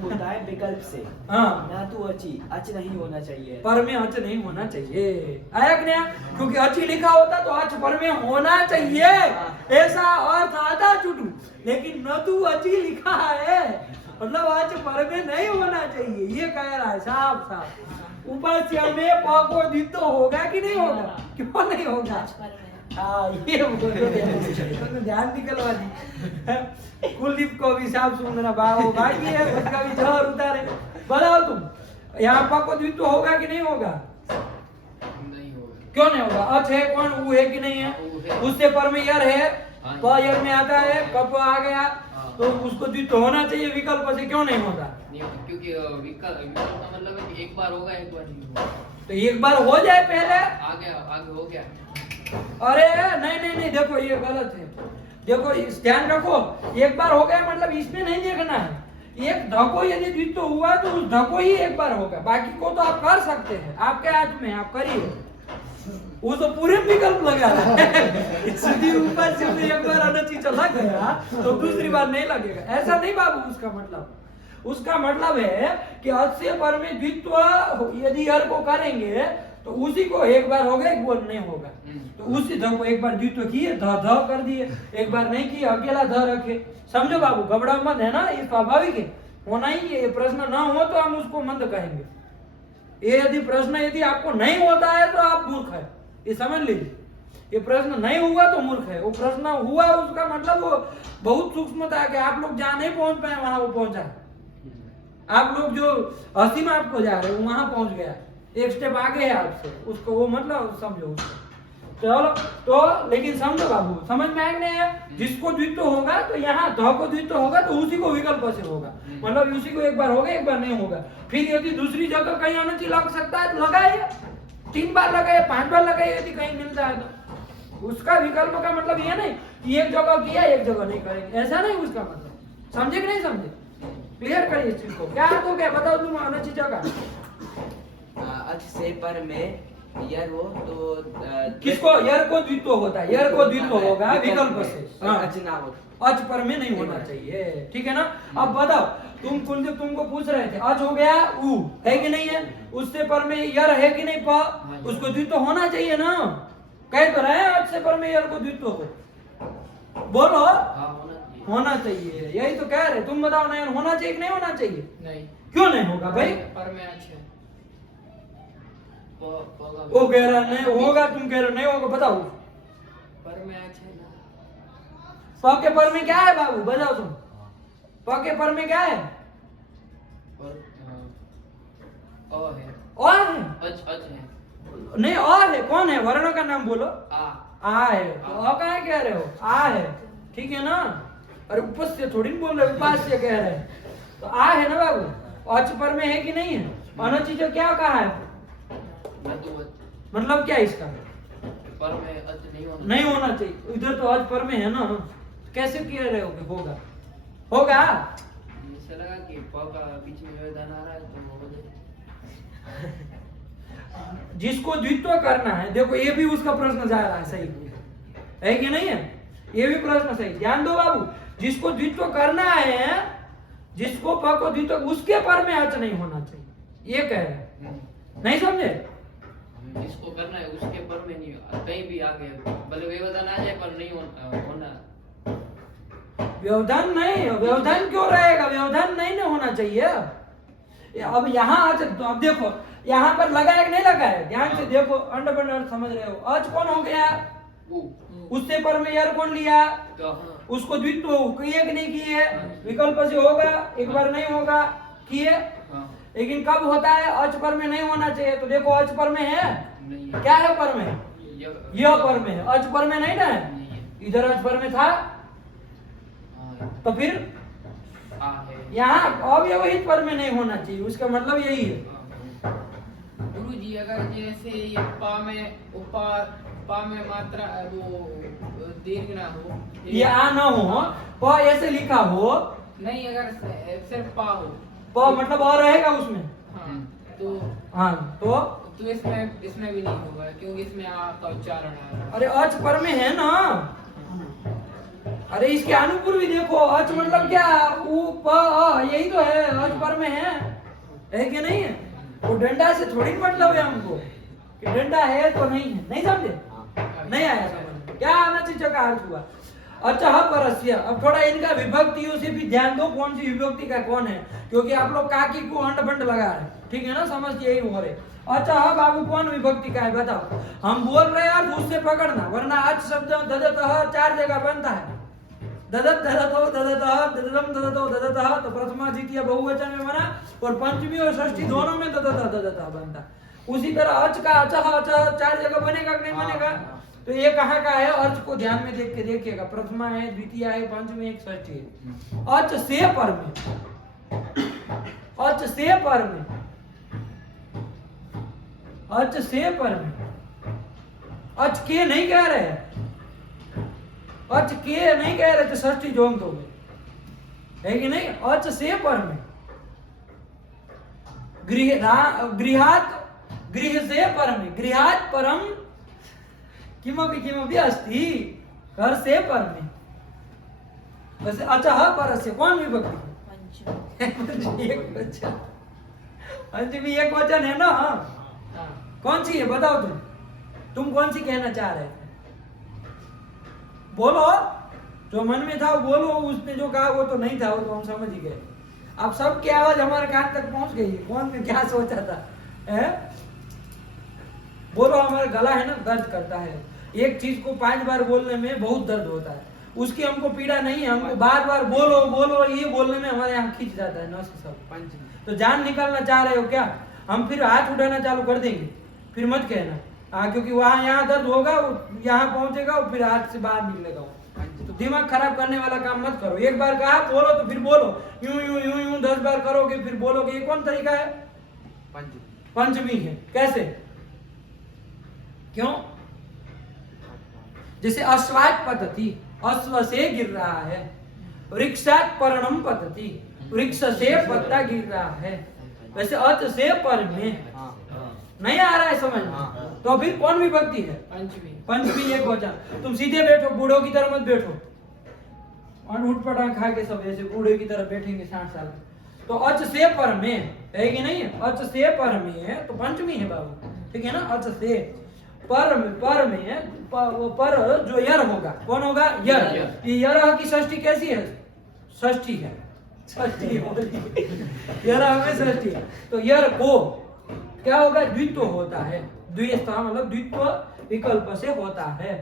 होता है विकल्प से। हाँ ना तो अची अच नहीं होना चाहिए, पर में अच नहीं होना चाहिए, आया कि नहीं? क्योंकि अची लिखा होता तो अच पर में होना चाहिए ऐसा अर्थ आता चुटू, लेकिन न तू अची लिखा है मतलब अच पर में नहीं होना चाहिए, ये कह रहा है साफ साफ। उपस्य में प को द्वित्व होगा कि नहीं होगा? क्यों नहीं होगा? अच पर में हाँ ये बोलो ध्यान निकलवा दी। कुलदीप को भी साफ सुनना बाबू बाकी है, उसका भी जहर उतारे। बताओ तुम यहाँ पर को द्वित्व होगा कि नहीं होगा? नहीं होगा। क्यों नहीं होगा? अच है कौन, ऊ है कि नहीं है? उससे पर में यर है, प यर में आता है, कप आ गया तो उसको द्वित्व होना चाहिए, विकल्प से क्यों नहीं होता? नहीं होगा, क्योंकि विकल्प का मतलब है कि एक बार होगा एक बार नहीं होगा। तो एक बार हो जाए पहले। आगे हो गया। अरे नहीं नहीं नहीं, देखो ये गलत है, देखो इस ध्यान रखो, एक बार हो गया मतलब इसमें नहीं देखना है, एक धको यदि द्वित्व हुआ तो उस धको ही एक बार होगा, बाकी को तो आप कर सकते हैं, आपके हाथ में, आप करिए। वो तो पूरे विकल्प लगा रहा है सीधी ऊपर से एक बार अनचित लग गया तो दूसरी बार नहीं लगेगा, ऐसा नहीं बाबू। उसका मतलब है कि अस्य पर में द्वित्व यदि हर को करेंगे तो उसी को एक बार होगा एक बार नहीं होगा, तो उसी ध को एक बार द्वित्व किए ध ध कर दिए, एक बार नहीं किए अकेला ध रखे। समझो बाबू, घबरा मत, है ना, ये स्वाभाविक है, होना ही है। ये प्रश्न ना हो तो हम उसको मंद कहेंगे, ये यदि प्रश्न यदि आपको नहीं होता है तो आप मूर्ख है, ये समझ लीजिए। ये प्रश्न नहीं हुआ तो मूर्ख है, वो प्रश्न हुआ उसका मतलब वो बहुत सूक्ष्मता है कि आप लोग जहाँ नहीं पहुंच पाए वहां वो पहुंचा, आप लोग जो हंसी में आपको जा रहे हो वहां पहुंच गया, एक स्टेप आगे है आपसे, उसको वो मतलब समझो उसको। चलो तो लेकिन समझो बाबू, समझ में आएगा नहीं? जिसको द्वित्व होगा तो यहाँ ध को द्वित्व होगा तो उसी को विकल्प से होगा, मतलब उसी को एक बार होगा एक बार नहीं होगा। फिर यदि दूसरी जगह कहीं अनची लग सकता है तो लगाइए, 3 बार लगाइए, 5 बार लगाइए, यदि कहीं मिलता है तो। उसका विकल्प का मतलब ये नहीं कि एक जगह किया एक जगह नहीं करेंगे, ऐसा नहीं उसका मतलब। समझे कि नहीं समझे? क्लियर करिए इस चीज को। क्या अर्थ हो गया बताओ तुम अनची जगह? अच से पर में यर हो तो किसको? यर को द्वित्व होता है, यर को द्वित्व होगा विकल्प से। हाँ, अच ना हो, अच पर में नहीं होना चाहिए, ठीक है ना? अब बताओ तुम कुलदीप तुमको पूछ रहे थे, अच हो गया ऊ है कि नहीं है, उससे पर में यर है कि नहीं प, उसको द्वित्व होना चाहिए ना? कह तो रहे हैं अच से पर में यर को द्वित्व हो, बोलो। होना चाहिए, यही तो कह रहे। तुम बताओ ना, होना चाहिए कि नहीं होना चाहिए? नहीं। क्यों नहीं होगा भाई? पर में अच्छे वो कह रहा नहीं होगा, तुम कह रहे नहीं होगा, बताओ। पर में अच्छे प के पर में क्या है बाबू, बताओ तुम। प के पर में क्या है? और है अच है नहीं, और है, कौन है? वर्णों का नाम बोलो। आ है, तो अ कहाँ कह रहे हो? आ है, ठीक है ना? अरे उपस्य थोड़ी ना बोल रहे, उपास्य कह रहे हैं, तो आ है ना बाबू। अच पर में है कि नहीं है? अनची जो क्या कहा है मतलब क्या इसका? पर में अच नहीं होना चाहिए, इधर तो अच पर में है ना, कैसे कह रहे हो कि होगा? होगा मुझे लगा कि प का बीच में व्यवधान आ रहा है तो हो जाए। जिसको द्वित्व करना है, देखो ये भी उसका प्रश्न जा रहा है, सही है कि नहीं है? ये भी प्रश्न सही, ध्यान दो बाबू। जिसको द्वित्व करना है, जिसको प को द्वित्व, उसके पर में अच नहीं होना चाहिए, ये कह रहे हैं, नहीं समझे? जिसको करना है उसके पर में नहीं, कहीं भी आगे भले व्यवधान आ जाए पर नहीं होना। व्यवधान नहीं, व्यवधान क्यों रहेगा? व्यवधान नहीं ना होना चाहिए। अब यहाँ अब देखो यहाँ पर लगा है कि नहीं लगा है? ध्यान से देखो, अंडर समझ रहे हो? अच कौन हो गया? उससे पर में यार कौन लिया? उसको द्वित्व किए कि नहीं किए? विकल्प से होगा, एक बार नहीं होगा, किए। लेकिन कब होता है? अच पर में नहीं होना चाहिए, तो देखो अच पर में है, क्या है पर में? यह पर में है, अच पर में नहीं ना है, इधर अच पर में था, तो फिर यहाँ अव्यवहित पर में नहीं होना चाहिए, उसका मतलब यही है। गुरु जी अगर जैसे ये पा में मात्रा वो दीर्घ ना हो, ये आ ना हो, प ऐसे लिखा हो, नहीं अगर सिर्फ पा हो, प मतलब और रहेगा उसमें, हाँ, तो हाँ तो इसमें भी नहीं होगा क्योंकि इसमें आ का उच्चारण है। अरे अच पर में है ना। अरे इसके अनुपूर्व भी देखो, अच मतलब क्या, उ प अ, यही तो है, अच पर में है कि नहीं है? वो डंडा से थोड़ी मतलब है हमको कि डंडा है तो नहीं है, नहीं समझे? नहीं आया समझ? क्या आना चाहिए का अर्थ हुआ? अचह परस्य। अब थोड़ा इनका विभक्तियों से भी ध्यान दो, कौन सी विभक्ति का कौन है, क्योंकि आप लोग काकी को अंड बंड लगा रहे हैं, ठीक है ना? समझ यही हो रहे। अचह बाबू कौन विभक्ति का है बताओ? हम बोल रहे हैं और उससे पकड़ना, वरना अच शब्द ददतः 4 जगह बनता है। ददत ददतो ददतः ददतम ददतो ददतः, तो प्रथमा द्वितीय बहुवचन में बना, और पंचमी और षष्ठी दोनों में ददतः ददतः बनता। उसी तरह अच का अचह अचह 4 जगह बनेगा कि नहीं बनेगा? तो ये कहाँ का है? अर्थ को ध्यान में देख के देखिएगा, प्रथमा है, द्वितीय है, पंचमी एक, षष्ठी है। अच से पर में, अच से पर में, अच से पर में, अच के नहीं कह रहे, अच के नहीं कह रहे, तो षष्ठी जोंग तो है कि नहीं? अच से पर में, गृहात, गृह से पर में, गृहात परम किमपि किमपि अस्ति, घर से पर में। वैसे अचह परस्य कौन विभक्ति? पंचमी एक वचन, पंचमी एक वचन है ना? कौन सी है बताओ? तुम कौन सी कहना चाह रहे थे? बोलो, जो मन में था वो बोलो, उसने जो कहा वो तो नहीं था, वो तो हम समझ ही गए। अब सबकी आवाज हमारे कान तक पहुंच गई, कौन ने क्या सोचा था है? बोलो, हमारा गला है ना दर्द करता है, एक चीज को 5 बार बोलने में बहुत दर्द होता है, उसकी हमको पीड़ा नहीं है, हमको बार बार बोलो बोलो ये बोलने में हमारे यहाँ खींच जाता है नस सब। तो जान निकालना चाह रहे हो क्या? हम फिर हाथ उठाना चालू कर देंगे, फिर मत कहना क्योंकि वहां यहाँ दर्द होगा, यहाँ पहुंचेगा और फिर हाथ से बाहर निकलेगा। तो दिमाग खराब करने वाला काम मत करो। एक बार कहा बोलो तो फिर बोलो, यूं यूं यूं यूं 10 बार करोगे फिर बोलोगे, ये कौन तरीका है? पंचमी है। कैसे? क्यों? जैसे अश्वात पतति, अश्व से गिर रहा है, वृक्षात पर्णम पतति, वृक्ष से पत्ता गिर रहा है, वैसे अच से पर में। नहीं आ रहा है समझ? तो फिर कौन विभक्ति है? पंचमी। पंचमी एक वचन। तुम सीधे बैठो, बूढ़ों की तरह मत बैठो और उठ पटांग खा के सब ऐसे बूढ़े की तरह बैठेंगे 60 साल। तो अच से पर में है कि नहीं? अच से पर में है तो पंचमी है बाबू, ठीक है ना? अच से पर में, पर में वो पर जो यर होगा, कौन होगा? यर। ये यर की षष्ठी कैसी है? षष्ठी है, षष्ठी यर में षष्ठी। तो यर को क्या होगा? द्वित्व होता है, द्विस्था मतलब द्वित्व विकल्प से होता है,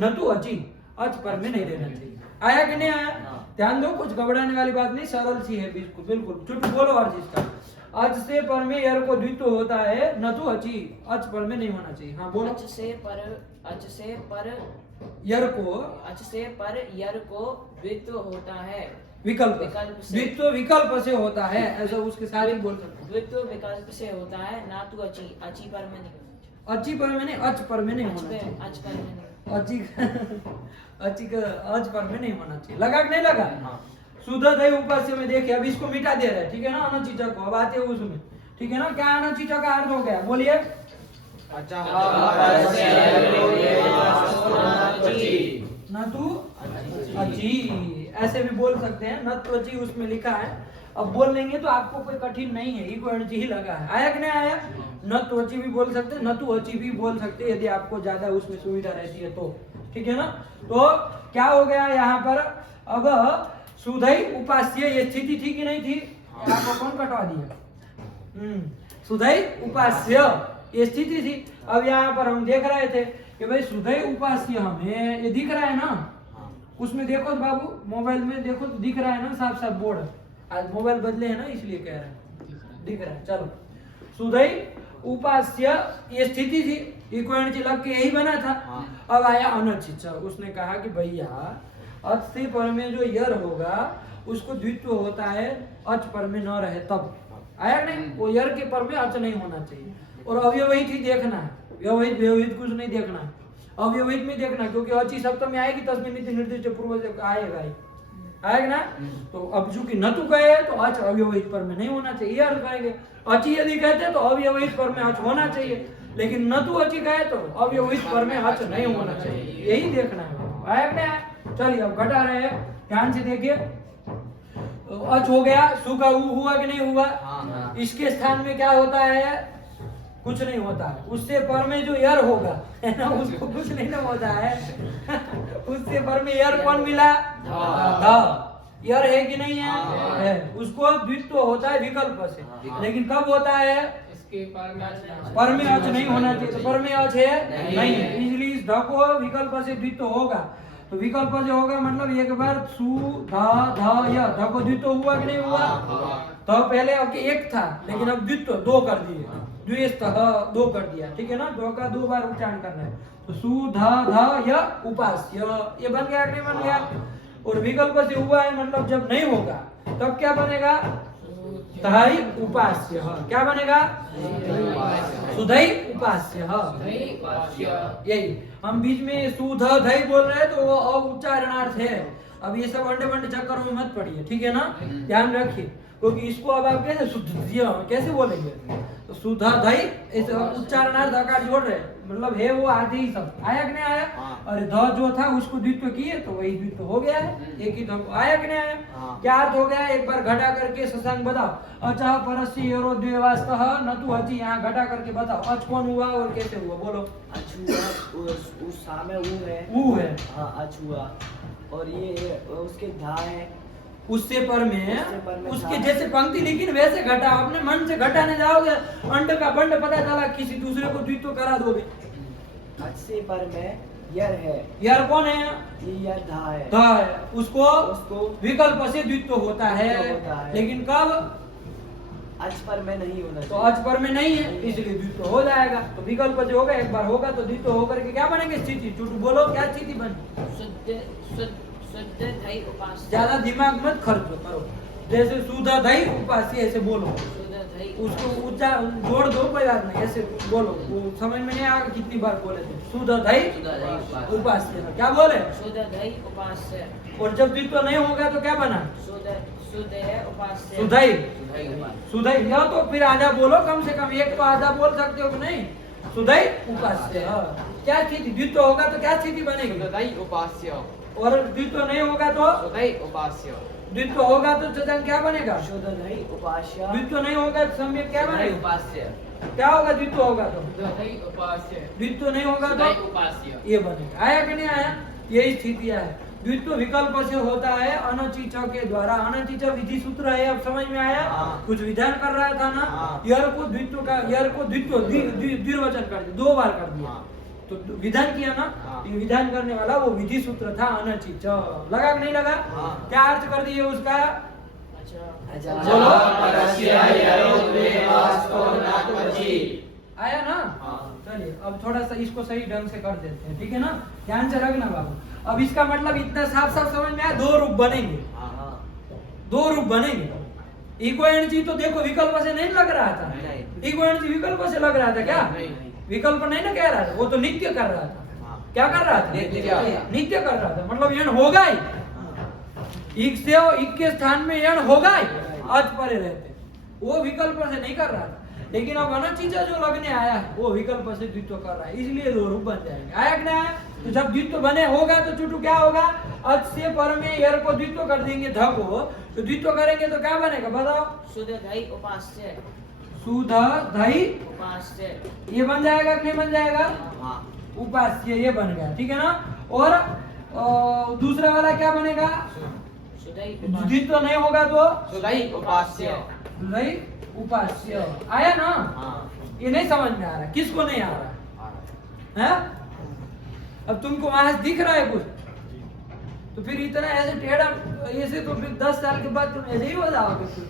न तो अची, अच पर में नहीं देना चाहिए। आया कि नहीं आया? ध्यान दो, कुछ घबराने वाली बात नहीं, सरल सी है बिल्कुल बिल्कुल। चुप बोलो अर्ज इसका। अच से पर में यर को द्वित्व होता है, न तो अची, अच पर में नहीं होना चाहिए। हाँ बोलो। अच से पर यर को, अच से पर यर को द्वित्व होता है, विकल्प से। द्वित्व विकल्प से होता है, ऐसा उसके साथ ही बोल सकते। द्वित्व विकल्प से होता है, ना तो अची, अची पर में नहीं। अची पर में नहीं, अच पर में नहीं होना चाहिए। अच पर में नहीं। अची अची का अच पर में नहीं होना चाहिए। लगा कि नहीं लगा? शुद्ध है ऊपर से में देखिए, अब इसको मिटा दे रहे हैं, ठीक है ना? अनचिचा को अब आते हैं उसमें, ठीक है ना? क्या अनचिचा का अर्थ हो गया? बोलिए। न तू अची, ऐसे भी बोल सकते हैं, न तो अची उसमें लिखा है। अब बोल लेंगे तो आपको कोई कठिन नहीं है, इको एनर्जी ही लगा है। आया कि नहीं आया? न तो अची भी बोल सकते हैं, न तो अची भी बोल सकते हैं, यदि आपको ज्यादा उसमें सुविधा रहती है तो, ठीक है ना? तो क्या हो गया यहाँ पर? अब सुधई उपास्य ये स्थिति थी कि नहीं थी? आपको कौन कटवा दिया? सुधई उपास्य ये स्थिति थी। अब यहाँ पर हम देख रहे थे कि भाई सुधई उपास्य हमें ये दिख रहा है ना, उसमें देखो बाबू, मोबाइल में देखो तो दिख रहा है ना साफ साफ बोर्ड। आज मोबाइल बदले है ना इसलिए कह रहे हैं, दिख रहा है। चलो, सुधई उपास्य ये स्थिति थी, इको एनर्जी लग के यही बना था। अब आया अनचिच, उसने कहा कि भैया अच से पर में जो यर होगा उसको द्वित्व होता है, अच पर में न रहे तब। आया नहीं? वो यर के पर में अच नहीं होना चाहिए। और अव्यवहित ही देखना है, व्यवहित व्यवहित कुछ नहीं देखना है, अव्यवहित में देखना, क्योंकि अची सप्तमी आएगी तस्मिन् इति निर्दिष्ट पूर्व से आएगा ही, आएगा ना। तो अब चूंकि नतु कहे तो अच अव्यवहित पर में नहीं होना चाहिए, ये अर्थ करेंगे। अची यदि कहते तो अव्यवहित पर में अच होना चाहिए, लेकिन नतु अची कहे तो अव्यवहित पर में अच नहीं होना चाहिए, यही देखना है। आएगा ना। चलिए अब घटा रहे हैं, ध्यान से देखिए। अच हो गया, सु का उ हुआ कि नहीं हुआ? इसके स्थान में क्या होता है? कुछ नहीं होता है। उससे पर में जो यर होगा है ना, उसको कुछ नहीं ना होता है। उससे पर में यर कौन मिला? ध। यर है कि नहीं है? है। उसको द्वित्व होता है विकल्प से, लेकिन कब होता है? इसके पर में पर में अच नहीं होना चाहिए। तो पर में अच है नहीं है, इसलिए इस ध को विकल्प से द्वित्व होगा। तो विकल्प जो होगा मतलब एक बार सु ध ध य, ध को द्वित्व हुआ कि नहीं हुआ? तो पहले अब एक था, लेकिन अब द्वित्व दो कर दिए, द्विस्तः दो कर दिया, ठीक है ना। दो का दो बार उच्चारण करना है। तो सु ध ध य उपास्य, ये बन गया कि नहीं बन गया? और विकल्प से हुआ है मतलब जब नहीं होगा तब क्या बनेगा? तहाई उपास्य। क्या बनेगा? सुधई उपास्य। यही हम बीच में सुध धई बोल रहे हैं तो वो अउच्चारणार्थ है। अब ये सब अंडे बंडे चक्करों में मत पड़िए, ठीक है ना, ध्यान रखिए। क्योंकि इसको अब आप कैसे शुद्ध कैसे बोलेंगे? तो सुधा धई इस उच्चारणार्थ आकार जोड़ रहे, मतलब है वो आधे ही सब। आया कि नहीं आया? और ध जो था उसको द्वित्व किए तो वही द्वित्व हो गया है, एक ही ध। आया कि नहीं आया? क्या अर्थ हो गया? एक बार घटा करके शशांक बताओ। अचः परस्य योरो द्वेवास्तः नतु अचि, यहाँ घटा करके बताओ अच कौन हुआ और कैसे हुआ, बोलो। अच हुआ, उस सामने ऊ है। ऊ है, हाँ अच हुआ। और ये उसके धा है, उससे पर में उसके उसके जैसे पंक्ति लिखी ना वैसे घटा। अपने मन से घटाने जाओगे अंड का बंड पता चला किसी दूसरे को द्वित्व करा दोगे। अच से पर में यर है। यार कौन है? ये यर धा है। धा है, उसको विकल्प से द्वित्व होता है, होता है। लेकिन कब? अच पर में नहीं होना तो अच पर में नहीं है, इसलिए द्वित्व हो जाएगा। तो विकल्प जो होगा एक बार होगा तो द्वित्व होकर के क्या बनेंगे? स्थिति। चुटू बोलो क्या स्थिति बनी? शुद्ध धई उपास्य। ज्यादा दिमाग मत खर्च करो, जैसे सुधा धई उपास्य ऐसे बोलो। शुद्ध धई उसको उच्चार जोड़ दो, कोई बात नहीं, ऐसे बोलो। वो समझ में नहीं आएगा कितनी बार बोले थे। सुधा धई उपास्य, क्या बोले? शुद्ध धई उपास्य। और जब द्वित्व नहीं होगा तो क्या बना? शुद्ध है उपास्य। सुधई सुधई, या तो फिर आधा बोलो, कम से कम एक तो आधा बोल सकते हो कि नहीं? सुधई उपास्य। क्या स्थिति? द्वित्व होगा तो क्या स्थिति बनेगी? सुधई उपास्य। और द्वित्व नहीं होगा तो? सुधई उपास्य। द्वित्व होगा तो चतन क्या बनेगा? शुद्ध धई उपास्य। द्वित्व नहीं होगा तो सम्यक क्या बनेगा? उपास्य। क्या होगा द्वित्व होगा तो? धई उपास्य। द्वित्व नहीं होगा धई तो उपास्य। ये बनेगा। आया कि नहीं आया? यही स्थितियां है। द्वित्व विकल्प से होता है अनचिच के द्वारा। अनचिच विधि सूत्र है, अब समझ में आया? कुछ विधान कर रहा था ना, यर को द्वित्व का, यर को द्वित्व द्विवचन कर दिया, दो बार कर दिया तो विधान किया ना। ये विधान करने वाला वो विधि सूत्र था अनचिच। लगा कि नहीं लगा? क्या अर्थ कर दिए उसका? बोलो। आया ना? चलिए अब थोड़ा सा इसको सही ढंग से कर देते हैं, ठीक है ना, ध्यान से रखना बाबू। अब इसका मतलब इतना साफ साफ समझ में आया, दो रूप बनेंगे, दो रूप बनेंगे। इको एनर्जी तो देखो विकल्प से नहीं लग रहा था, इको एनर्जी विकल्प से लग रहा था क्या? विकल्प नहीं ना कह रहा था, वो तो नित्य कर रहा था। क्या कर रहा था? नित्य कर रहा था, मतलब यण होगा ही। इक से इक के स्थान में यण होगा ही, अच परे रहते, वो विकल्प से नहीं कर रहा था। लेकिन अब अनचिचा जो लगने आया है वो विकल्प से द्वित्व कर रहा है, इसलिए दो रूप बन जाएंगे। आया कि नहीं आया? तो जब द्वित्व बने होगा तो चुटू क्या होगा? अच से पर में यर को द्वित्व कर देंगे, ध को तो द्वित्व करेंगे तो क्या बनेगा बताओ? शुद्ध धई उपास्य। सुध धई उपास्य। ये बन जाएगा कि नहीं बन जाएगा? उपास्य, ये बन गया, ठीक है ना। और दूसरा वाला क्या बनेगा? शुद्धई द्वित्व नहीं होगा तो सुधई उपास्य। सुधई उपास्य। आया ना? ये नहीं समझ में आ रहा, किसको नहीं आ रहा है? अब तुमको वहां से दिख रहा है कुछ, तो फिर इतना ऐसे टेढ़ा ऐसे तो फिर 10 साल के बाद तुम ऐसे ही हो जाओगे। फिर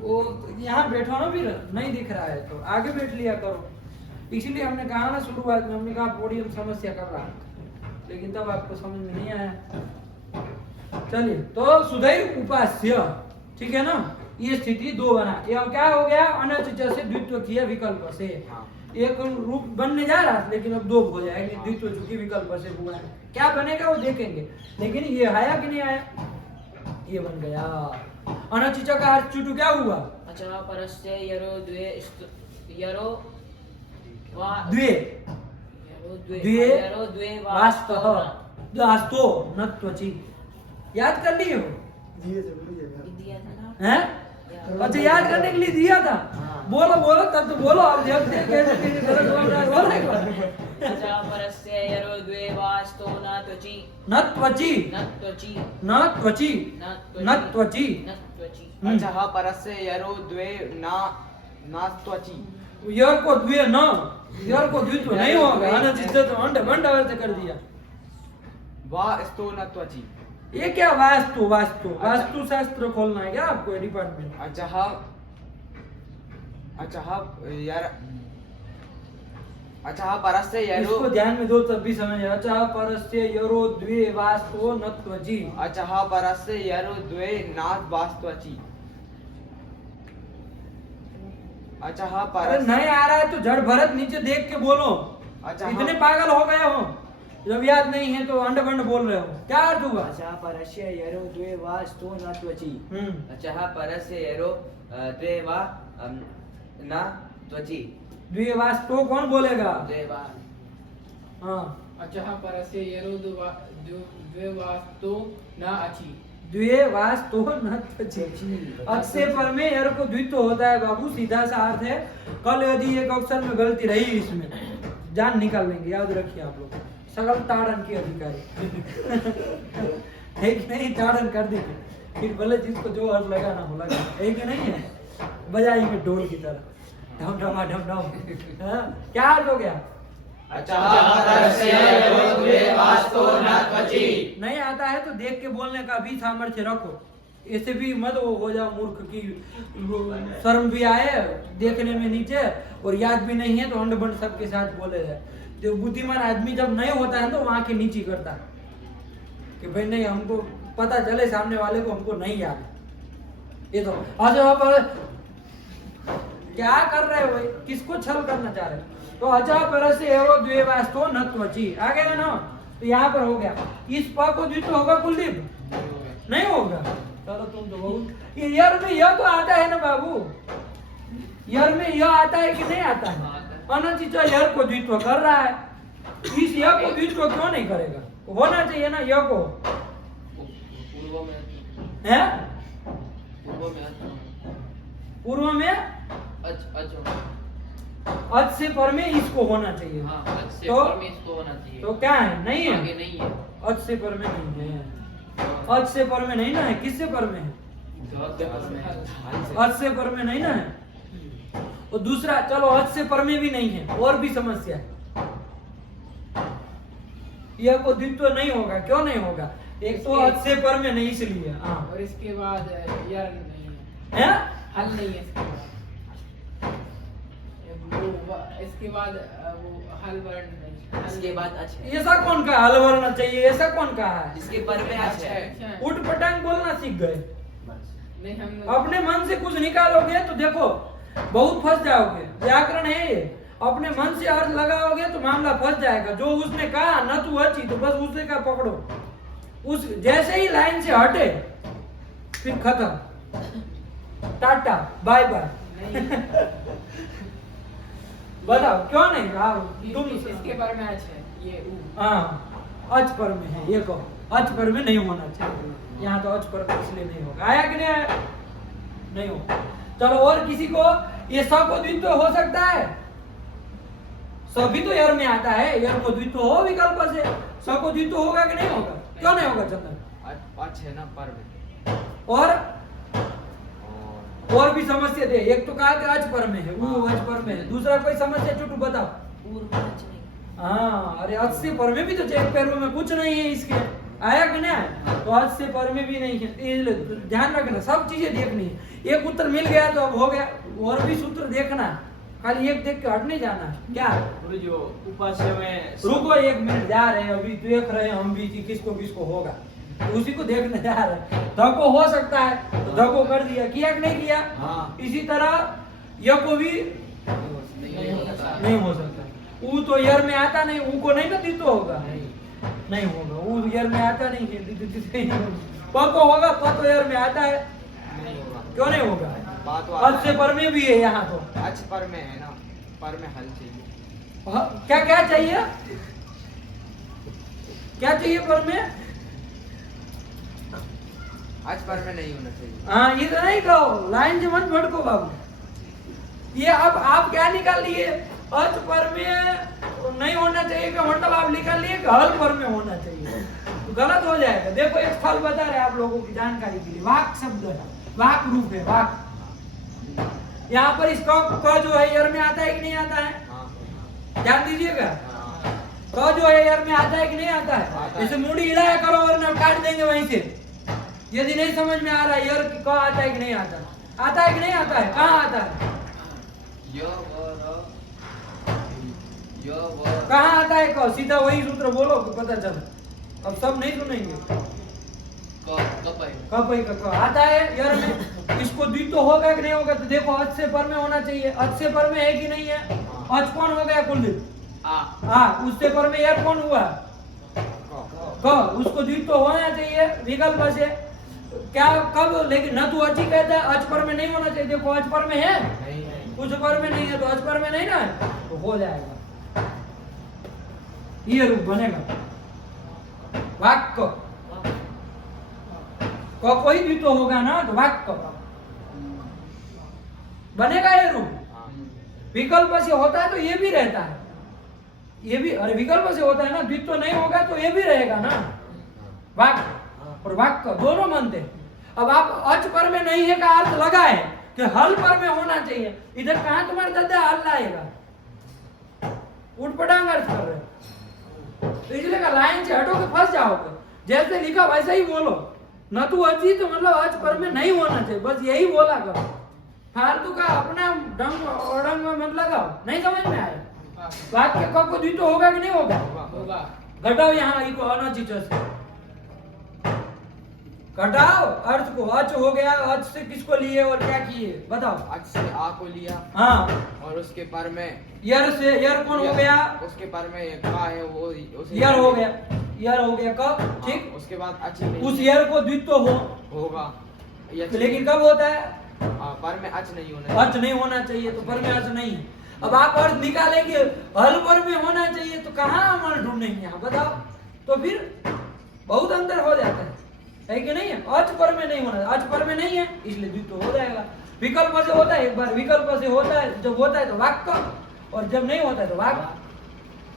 वो यहाँ बैठो ना, फिर नहीं दिख रहा है तो आगे बैठ लिया करो। इसीलिए हमने कहा ना शुरुआत में, हमने कहा पोडियम समस्या कर रहा, लेकिन तब आपको समझ में नहीं आया। चलिए, तो सुधई उपास्य, ठीक है ना। ये स्थिति दो बना, ये क्या हो गया? अनचिच से द्वित्व किया विकल्प से। एक रूप बनने जा रहा था, लेकिन अब दो हो जाएंगे, द्वित्व चूंकि विकल्प से हुआ है। क्या बनेगा वो देखेंगे, लेकिन ये आया कि नहीं आया? ये बन गया। अनच का चुटू क्या हुआ? अचः परस्य यरो द्वे यरो वा द्वे द्वे यरो द्वे वास्तव वास्तो न त्वचि। याद कर लिए हो? दिया था ना। हैं? अच्छा याद करने के लिए दिया था। बोलो बोलो तब तो बोलो, आप देखते हैं कैसे गलत बोल रहा है। बोलो एक बार। अचः परस्य यरो द्वे वास्तो न त्वचि न त्वचि न त्वचि न त्वचि न त्वचि। न त्वचि। अच्छा परस्य यरो द्वे नास्त्वचि। यर को द्वे न, यर को द्वित्व नहीं होगा। अनच से तो अंड बंड अर्थ कर दिया। वास्तो न त्वचि। ये क्या वास्तु? वास्तु वास्तु शास्त्र खोलना है क्या आपको डिपार्टमेंट? अच्छा परस्य यरो इसको ध्यान में दो तब भी समझ आएगा। अच्छा परस्य यरो द्वे वास्तो न त्वचि। अच्छा परस्य यरो द्वे नास्त्वचि। अच्छा अरे परस्य नहीं आ रहा है तो जड़ भरत नीचे देख के बोलो। अच्छा इतने पागल हो गए हो, जब याद नहीं है तो अंड बंड बोल रहे हो। क्या अर्थ हुआ? अच्छा परस्य यरो द्वे वास्तो न त्वचि। हम्म। अच्छा परस्य यरो द्वे वा न त्वचि। द्वे वास्तो कौन बोलेगा? द्वे वा हाँ, अचः परस्य यरो द्वे वास्तो न अचि। द्वे वास्तो न त्वचि। अक्षय पर में यर को द्वित्व होता है बाबू, सीधा सा अर्थ है। कल यदि एक अक्षर में गलती रही इसमें जान निकाल लेंगे, याद रखिए आप लोग। सगल ताड़न के अधिकारी है कि नहीं? ताड़न कर देंगे, फिर भले जिसको जो अर्थ लगाना हो लगा, है कि नहीं है? बजाएंगे ढोल की तरह, ढम ढमा ढम ढम। हाँ? क्या अर्थ हो गया? अच्छा परस्य यरो द्वे वास्तो न त्वचि। नहीं आता है तो देख के बोलने का भी सामर्थ्य रखो। ऐसे भी मत वो हो जाओ मूर्ख की शर्म भी आए देखने में नीचे और याद भी नहीं है तो अंड बंड सबके साथ बोले जाए। जो बुद्धिमान आदमी जब नहीं होता है तो वहां के नीचे करता है कि भाई नहीं, हमको पता चले सामने वाले को हमको नहीं याद है। ये तो आज पर क्या कर रहे हो भाई? किसको छल करना चाह रहे हो? तो अचा परस्य एवं द्वे वास्तो न त्वचि आ गया ना, तो यहाँ पर हो गया। इस प को द्वित्व होगा कुलदीप? नहीं होगा। चलो तुम तो बहुत ये यर में यह तो आता है ना बाबू, यर में यह आता है कि नहीं आता है? अनचित यर को द्वित्व कर रहा है, इस य को द्वित्व क्यों नहीं करेगा? होना चाहिए ना य को। पूर्व में है पूर्व में पूर्व में अच से पर में इसको होना चाहिए। हाँ, अच से तो पर में इसको होना चाहिए। तो क्या है? नहीं है, आगे नहीं है। अच से पर में नहीं है। अच से पर में नहीं ना है, किससे पर में है? अच से पर में नहीं ना है। और दूसरा चलो अच से पर में भी नहीं है, और भी समस्या है। यह को द्वित्व नहीं होगा। क्यों नहीं होगा? एक तो अच से पर में नहीं, इसलिए। हाँ, और इसके बाद यार नहीं है, है हल नहीं है इसके बाद। इसके बाद वो हल वर्ण नहीं। इसके बाद अच्छा ऐसा कौन कहा हल वरना चाहिए? ऐसा कौन कहा है? इसके पर में अच्छा है। अच्छा है। उठ पटांग बोलना सीख गए। नहीं हम अपने मन से कुछ निकालोगे तो देखो बहुत फंस जाओगे। व्याकरण है ये, अपने मन से अर्थ लगाओगे तो मामला फंस जाएगा। जो उसने कहा न तू अच्छी, तो बस उसे का पकड़ो। उस जैसे ही लाइन से हटे फिर खत्म, टाटा बाय बाय। बताओ क्यों नहीं? तुम इसके बारे में अच्छा है ये हाँ, अच पर में है। ये कहो अच पर में नहीं होना चाहिए। यहाँ तो अच पर में इसलिए नहीं होगा। आया कि नहीं आया? नहीं होगा। चलो और किसी को ये स को द्वित्व हो सकता है? सभी तो यर में आता है, यर को द्वित्व हो विकल्प से। स को द्वित्व होगा कि नहीं होगा? क्यों नहीं होगा चंदन? अच्छा है ना पर में। और भी समस्या दे। एक तो कहा कि अच पर में है, वो अच पर में है। दूसरा कोई समस्या चुटू बताओ। पूर्व अच नहीं। हाँ, अरे अच से पर में भी तो चेक पैरों में कुछ नहीं है इसके। आया कि नहीं? तो अच से पर में भी नहीं है। ध्यान रखना, सब चीजें देखनी है। एक उत्तर मिल गया तो अब हो गया। और भी सूत्र देखना, खाली एक देख के हट नहीं जाना। क्या गुरुजी उपास्य में रुको एक मिनट, जा रहे हैं अभी, देख रहे हैं हम भी कि किसको किसको होगा, तो उसी को देखने जा रहे हैं। धको हो सकता है तो धको कर दिया, किया कि नहीं किया? हाँ। इसी तरह य को भी नहीं हो सकता। नहीं हो सकता। ऊ तो यर में आता नहीं, ऊ को नहीं ना द्वित्व होगा। नहीं होगा, वो यर में आता नहीं है। प को होगा, प तो यर में आता है, नहीं होगा। क्यों नहीं होगा? बात तो अच से पर में भी है यहाँ तो। अच पर में है ना, पर में हल चाहिए। क्या क्या चाहिए? क्या चाहिए पर में? अच पर में नहीं होना चाहिए। हाँ, ये तो नहीं कहो, लाइन से मत भटको बाबू। ये अब आप क्या निकाल लिए? अच पर में नहीं होना चाहिए का मतलब आप निकाल लिए कि हल पर में होना चाहिए, तो गलत हो जाएगा। देखो एक फल बता रहे आप लोगों की जानकारी के लिए, वाक शब्द है, वाक रूप है, वाक। यहाँ पर इसका क जो है यर में आता है कि नहीं आता है? हाँ। ध्यान दीजिएगा, हाँ। क जो है यर में आता है कि नहीं आता है? आता है। जैसे मुड़ी हिलाया करो वरना काट देंगे वहीं से। यदि नहीं समझ में आ रहा है यर क आता है कि नहीं आता, आता है कि नहीं आता है? कहाँ आता है? कहाँ आता है क? सीधा वही सूत्र बोलो तो पता चला। अब सब नहीं सुनेंगे। कपई का क आता है यर में। इसको द्वित्व होगा कि नहीं होगा? तो देखो अच से पर में होना चाहिए। अच से पर में है कि नहीं है? अच कौन हो गया कुलदीप? उससे पर में यर कौन हुआ? क। उसको द्वित्व होना चाहिए विकल्प से। क्या कब? लेकिन न तो अच ही कहता है, अच पर में नहीं होना चाहिए। देखो अच पर में है, कुछ पर में नहीं है, तो अच पर में नहीं ना है, तो हो जाएगा, ये रूप बनेगा वाक्य। कोई भी तो होगा ना, तो वाक्य बनेगा ये रूप। विकल्प से होता है तो ये भी रहता है, ये भी, अरे विकल्प से होता है ना, द्वित्व नहीं होगा तो ये भी रहेगा ना, वाक्य और वाक्य दोनों मानते हैं। अब आप अच पर में नहीं है का अर्थ लगाए कि हल पर में होना चाहिए, इधर कहां तुम्हारा दादा हल लाएगा? उठपटांग अर्थ कर रहे हो, तो इसलिए का लाइन से हटो के फंस जाओगे। जैसे लिखा वैसे ही बोलो, न तो अची तो मतलब अच पर में नहीं होना चाहिए, बस यही बोला करो। फालतू का अपना ढंग ओढ़ंग में मत लगाओ, नहीं समझ में आया। वाक्य क को द्वित्व होगा कि नहीं होगा? होगा। घटाओ यहाँ इको अनचित से, घटाओ अर्थ को। अच हो गया, अच से किसको लिए और क्या किए बताओ? अच से आ को लिया, हाँ, और उसके पर में यर से, यर कौन हो गया? उसके पर में का है वो उसे यर हो गया, यर हो गया कब? ठीक। उसके बाद अच नहीं उस यर को द्वित्व हो, होगा, लेकिन कब होता है? पर में अच नहीं होना अर्थ नहीं होना चाहिए, तो पर में अर्थ नहीं है। अब आप अर्थ निकालेंगे हल पर में होना चाहिए, तो कहाँ हम अर्थ ढूंढेंगे यहाँ बताओ? तो फिर बहुत अंतर हो जाता है कि नहीं है? अच पर में नहीं होना, अच पर में नहीं है इसलिए द्वित्व हो जाएगा। विकल्प से होता है, एक बार विकल्प से होता है, जब होता है तो वाक्य, और जब नहीं होता है तो वाक्य।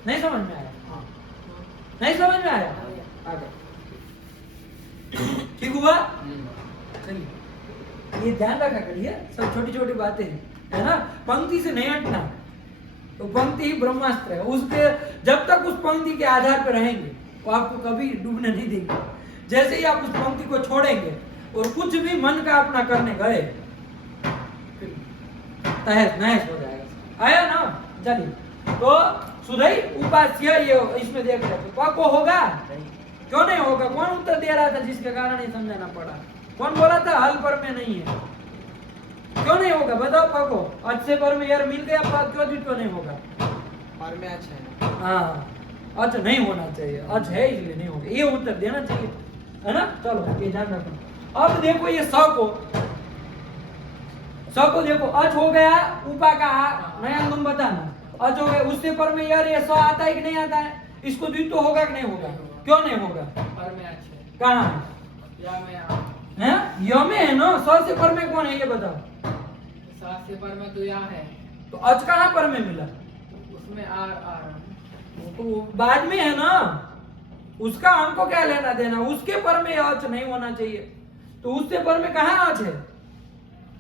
नहीं समझ में आया? नहीं समझ में आया? आगे ठीक हुआ? चलिए, ये ध्यान रखा करिए, सब छोटी छोटी बातें हैं, है ना? पंक्ति से नहीं हटना, तो पंक्ति ही ब्रह्मास्त्र है। उसके जब तक उस पंक्ति के आधार पर रहेंगे वो आपको कभी डूबने नहीं देंगे। जैसे ही आप उस पंक्ति को छोड़ेंगे और कुछ भी मन का अपना करने गए, तहस नहस हो जाएगा। आया ना? चलिए, तो सुधई उपास्य ये इसमें देख रहे थे, प को होगा? क्यों नहीं होगा? कौन उत्तर दे रहा था जिसके कारण ही समझाना पड़ा? कौन बोला था हल पर में नहीं है? क्यों नहीं होगा बताओ? प को अच से पर में यार मिल गया, प क्यों द्वित्व नहीं होगा? पर में अच है। हाँ, अच नहीं होना चाहिए, अच है इसलिए नहीं होगा, ये उत्तर देना चाहिए, है ना? चलो ये ध्यान रखो। अब देखो ये स को देखो, अच हो गया, उपा का नया तुम बताना। अच हो गया, उससे पर में यार ये स आता है कि नहीं आता है? इसको द्वित्व होगा कि नहीं होगा? क्यों नहीं होगा? पर में अच है। कहाँ है? या में हैं? य में है ना? स से पर में कौन है ये बताओ? सा से पर में तो या है, तो अच कहाँ पर में मिला? उसमें आ रहा है। तो बाद में है ना, उसका हमको क्या लेना देना? उसके पर में अच नहीं होना चाहिए, तो उससे पर में कहाँ अच है?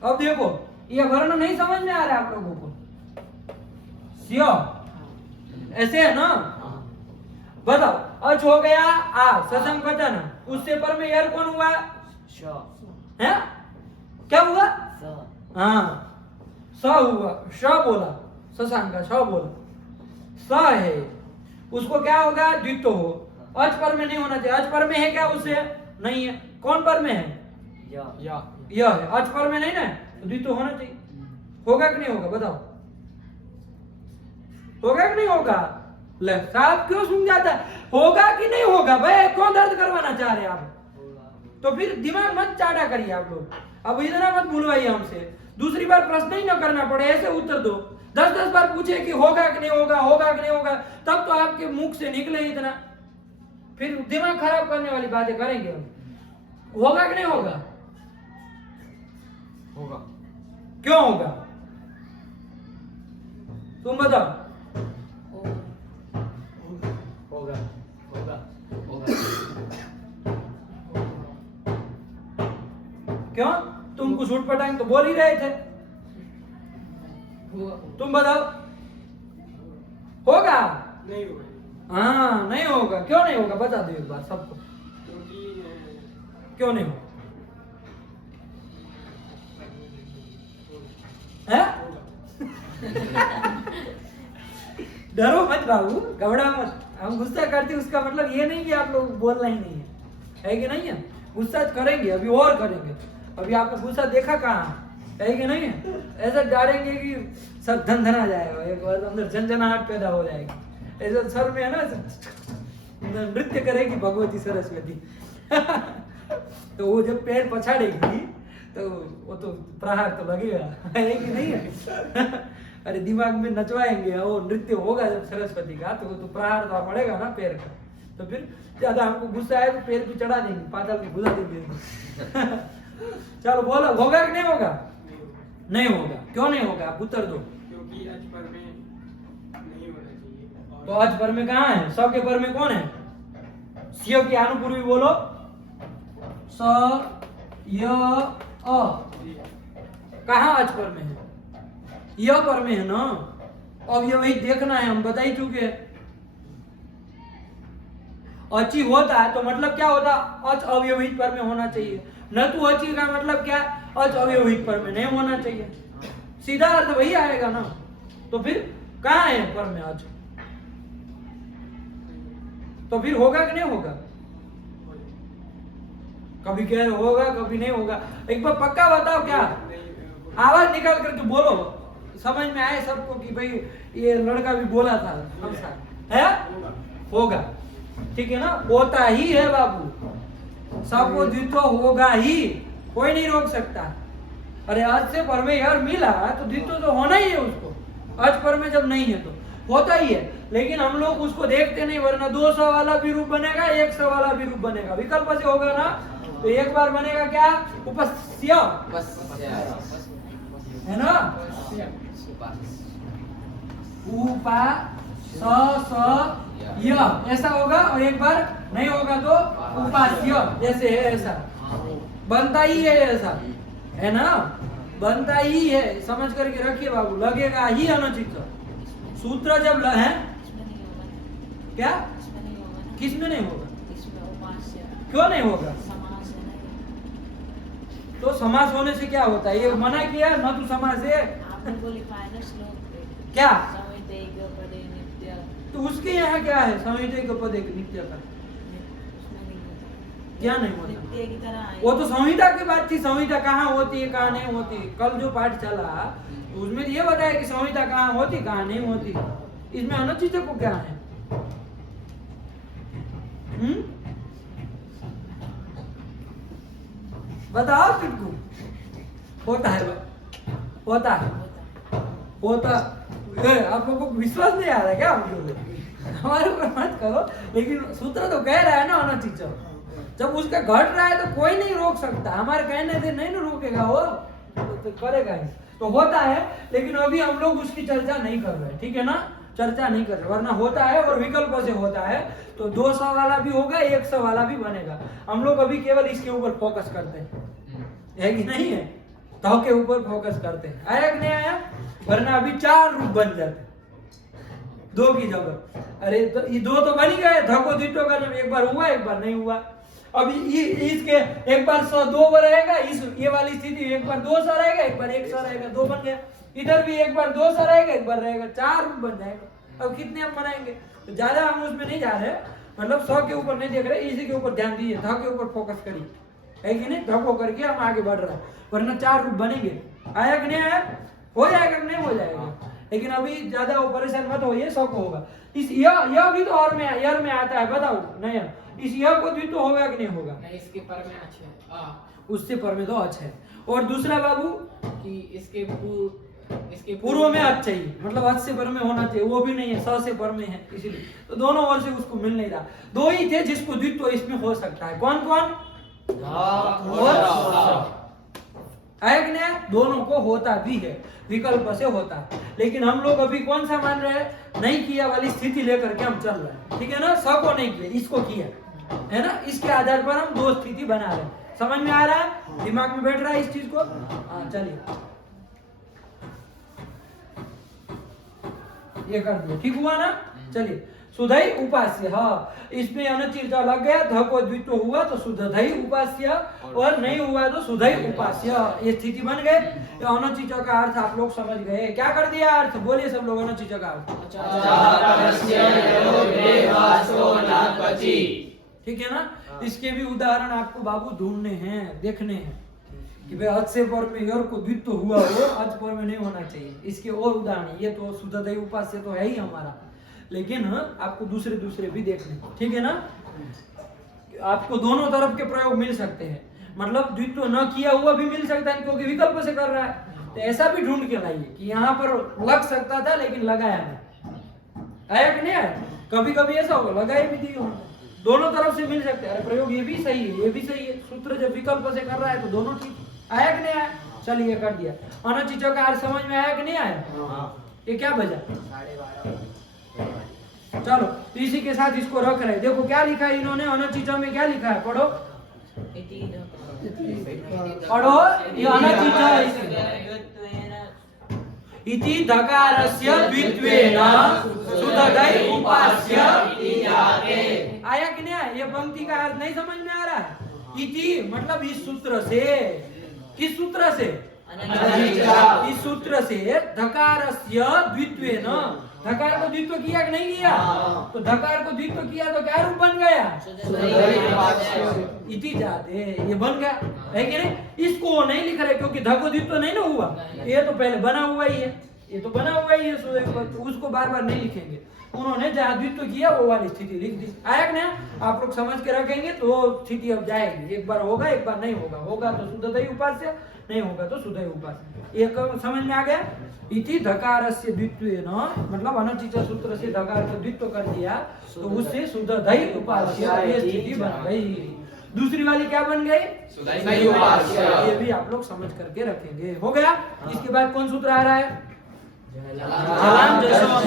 अब देखो ये वर्ण नहीं समझ में आ रहा है आप लोगों को? सियो ऐसे है ना? बताओ, अच हो गया आ, ससंग वचन, उससे पर में यार कौन हुआ? है? क्या हुआ? हाँ, स हुआ, श बोला, ससांग का श बोला, स है, उसको क्या होगा? द्वित्व हो। अच पर में नहीं होना चाहिए, अच पर में है क्या? उससे नहीं है, कौन पर में है? या यह है, अच पर में नहीं ना, तो द्वित्व होना चाहिए। होगा कि नहीं होगा बताओ? होगा कि नहीं होगा? ले साहब क्यों सूंघ जाता है? होगा कि नहीं होगा भाई? क्यों दर्द करवाना चाह रहे हैं आप? तो फिर दिमाग मत चाटा करिए आप लोग, अब इतना मत भूलवाइए हमसे। दूसरी बार प्रश्न ही न करना पड़े, ऐसे उत्तर दो। 10-10 बार पूछे कि होगा कि नहीं होगा, होगा कि नहीं होगा, तब तो आपके मुख से निकले इतना। फिर दिमाग खराब करने वाली बातें करेंगे हम। होगा कि नहीं होगा? होगा। क्यों होगा? तुम बताओ। होगा होगा होगा। क्यों? तुम कुछ उठ पटांग तो बोल ही रहे थे। तुम बताओ। होगा? नहीं होगा। हाँ नहीं होगा। क्यों नहीं होगा बता दो एक बार सबको। क्यों नहीं होगा? है? डरो मत बाबू, घबरा मत। हम गुस्सा करते उसका मतलब ये नहीं कि आप लोग बोलना ही नहीं है कि नहीं है? गुस्सा करेंगे, अभी और करेंगे। अभी आपने गुस्सा देखा कहाँ है कि नहीं है? ऐसा डालेंगे कि सब धन आ जाएगा, एक बार अंदर झंझनाहट पैदा हो जाएगी। ऐसा सर में है ना, नृत्य करेगी भगवती सरस्वती। तो वो जब पैर पछाड़ेगी तो वो तो प्रहार तो लगेगा, है कि नहीं है? अरे दिमाग में नचवाएंगे, वो नृत्य होगा जब सरस्वती का, तो वो तो प्रहार तो पड़ेगा ना पैर का। तो फिर ज्यादा हमको गुस्सा आए तो पैर पे चढ़ा देंगे, पाताल में घुसा देंगे। चलो बोलो, होगा कि नहीं होगा? नहीं होगा। क्यों नहीं होगा? आप उत्तर दो। क्योंकि अच पर में नहीं होना चाहिए। तो अच पर में कहाँ है? स के पर में कौन है? सिय की अनुपूर्वी बोलो। स य अ। कहाँ अच पर में है? य पर में है ना। अब ये वही देखना है, हम बता ही चुके हैं। अची होता है तो मतलब क्या होता? अच अव्यवहित पर में होना चाहिए। न तो अची का मतलब क्या? अच अव्यवहित पर में नहीं होना चाहिए। सीधा अर्थ वही आएगा ना। तो फिर कहाँ है पर में अच? तो फिर होगा कि नहीं होगा? कभी कह होगा कभी नहीं होगा। एक बार पक्का बताओ, क्या आवाज निकाल करके बोलो, समझ में आए सबको कि भाई ये लड़का भी बोला था हम साथ है। होगा, ठीक है ना? होता ही है बाबू, सबको द्वित्व होगा ही, कोई नहीं रोक सकता। अरे आज से पर में यार मिला तो द्वित्व तो होना ही है उसको। आज पर में जब नहीं है तो होता ही है, लेकिन हम लोग उसको देखते नहीं, वरना 200 वाला भी रूप बनेगा, 100 वाला भी रूप बनेगा। विकल्प से होगा ना, तो एक बार बनेगा क्या? उपस्य है ना, उपा स य ऐसा होगा। और एक बार नहीं होगा तो उपास्य जैसे है, ऐसा बनता ही है, ऐसा है ना, बनता ही है। समझ करके रखिए बाबू, लगेगा ही अनुचित सूत्र जब है। क्या किस में नहीं होगा? क्यों नहीं होगा? तो समास होने से क्या होता है? ये मना किया न तो समास है। आपने को लिखा है ना श्लोक पे, क्या? संवितेय पदे नित्य। तो उसके यहाँ क्या है? संवितेय पदे नित्य का क्या नहीं होता? नित्य की तरह है। वो तो संहिता की बात थी। संहिता कहाँ होती है कहाँ नहीं होती? कल जो पाठ चला तो उसमें ये बताया कि संहिता कहाँ होती कहाँ नहीं होती। इसमें अनुचित को क्या है? बताओ टिटकू। होता है, होता है, होता। आप लोगों को विश्वास नहीं आ रहा है क्या? हमारे ऊपर मत करो, लेकिन सूत्र तो कह रहा है ना अनुचित। जब उसका घट रहा है तो कोई नहीं रोक सकता। हमारे कहने से नहीं ना रोकेगा वो, तो करेगा ही। तो होता है, लेकिन अभी हम लोग उसकी चर्चा नहीं कर रहे, ठीक है ना? चर्चा नहीं कर रहे, वरना होता है और विकल्प से होता है तो 200 वाला भी होगा, 100 वाला भी बनेगा। हम लोग अभी केवल इसके ऊपर फोकस करते हैं, है कि नहीं है? तो के ऊपर फोकस करते हैं। आया कि नहीं आया? वरना अभी 4 रूप बन जाते 2 की जगह। अरे तो ये 2 तो बन ही गए। धको द्वित्व का एक बार हुआ, एक बार नहीं हुआ। अब इसके एक बार 100 2 बार रहेगा, इस ये वाली स्थिति एक बार 200 रहेगा, एक बार 100 रहेगा, 2 बन गया। इधर भी एक बार 200 रहेगा, एक बार रहेगा, 4 रूप बन जाएगा। अब कितने हम बनाएंगे? तो ज्यादा हम उसमें नहीं जा रहे, मतलब 100 के ऊपर नहीं देख रहे, इसी के ऊपर ध्यान दीजिए। ध के ऊपर फोकस करिए, है कि नहीं? धको करके हम आगे बढ़ रहे हैं, वरना 4 रूप बनेंगे। आया कि नहीं आया? हो जाएगा कि नहीं हो जाएगा? लेकिन अभी ज्यादा परेशान मत होइए, 100 को होगा। इस यह भी तो और में यर में आता है, बताओ नयन, इस यह को द्वित्व होगा कि नहीं होगा? नहीं, इसके पर में अच्छे उससे पर में तो अच्छा है। और दूसरा बाबू कि इसके पूर्व में अच्छ चाहिए, मतलब अच्छ से पर में होना चाहिए, वो भी नहीं है, स से पर में है, इसीलिए तो दोनों ओर से उसको मिल नहीं रहा। दो ही थे जिसको द्वित्व इसमें हो सकता है, कौन कौन? आयग्न्य दोनों को होता भी है, विकल्प से होता है, लेकिन हम लोग अभी कौन सा मान रहे हैं? नहीं किया वाली स्थिति लेकर के हम चल रहे हैं, ठीक है ना? स को नहीं किया, इसको किया है ना, इसके आधार पर हम दो स्थिति बना रहे हैं। समझ में आ रहा है, दिमाग में बैठ रहा है इस चीज को? हाँ चलिए ये कर दिया, ठीक हुआ ना? चलिए सुधई उपास्य, हाँ इसमें अनचिर्चा लग गया, ध को द्वित्व हुआ तो सुधई उपास्य, और नहीं हुआ तो सुधई उपास्य, ये स्थिति बन गए। अनचिर्चा का अर्थ आप लोग समझ गए, क्या कर दिया अर्थ? बोलिए सब लोग अनचिर्चा का अर्थ। ठीक है ना? इसके भी उदाहरण आपको बाबू ढूंढने हैं, देखने हैं कि भाई अच से पर में यर को द्वित्व हुआ हो, अच पर में नहीं होना चाहिए, इसके और उदाहरण। ये तो सुधई उपास्य तो है ही हमारा, लेकिन आपको दूसरे दूसरे भी देखने, ठीक है ना? आपको दोनों तरफ के प्रयोग मिल सकते हैं, मतलब द्वित्व न किया हुआ भी मिल सकता है क्योंकि विकल्प से कर रहा है, तो ऐसा भी ढूंढ के लाइए कि यहाँ पर लग सकता था लेकिन लगाया नहीं, आया कि नहीं आया? कभी कभी ऐसा होगा लगाए भी दिए होंगे, दोनों तरफ से मिल सकते हैं। अरे प्रयोग ये भी सही है, ये भी सही है, सूत्र जब विकल्प से कर रहा है तो दोनों ठीक, आया कि नहीं आया? चलिए कर दिया। अनचिर्चा का अर्थ समझ में आया कि नहीं आया? ये क्या बजा? चलो इसी के साथ इसको रख रहे, देखो क्या लिखा है इन्होंने, अनचिर्चा में क्या लिखा है, पढ़ो पढ़ो, ये अनचिर्चा इति धकारस्य द्वित्वेन सुधई उपास्य आया कि नहीं आया? ये पंक्ति का अर्थ नहीं समझ में आ रहा है? इति मतलब इस सूत्र से, किस सूत्र से? इस सूत्र से धकारस्य द्वित्वेन, धकार को द्वित्व किया कि नहीं किया? तो धकार को द्वित्व किया तो क्या रूप बन गया? इति जाते, ये बन गया है कि नहीं? इसको नहीं लिख रहे क्योंकि ध को द्वित्व नहीं ना हुआ, ये तो पहले बना हुआ ही है, ये तो बना हुआ ही है, तो उसको बार बार नहीं लिखेंगे। उन्होंने जहाँ द्वित्व किया वो वाली स्थिति लिख दी, आया कि नहीं? आप लोग समझ के रखेंगे तो स्थिति अब जाएगी, एक बार होगा एक बार नहीं होगा, होगा तो सुधई उपास्य, नहीं होगा तो सुधई उपास्य। एक समझ में आ गया? इति धकारस्य द्वित्वेन, मतलब अनचिर्चा सूत्र से धकार को द्वित्व कर दिया तो उससे सुधई उपास्य, ये स्थिति बन गई। दूसरी वाली क्या बन गई? सुधई उपास्य। ये भी आप लोग समझ करके रखेंगे, हो गया। इसके बाद कौन सूत्र आ रहा है? जलाम जसो,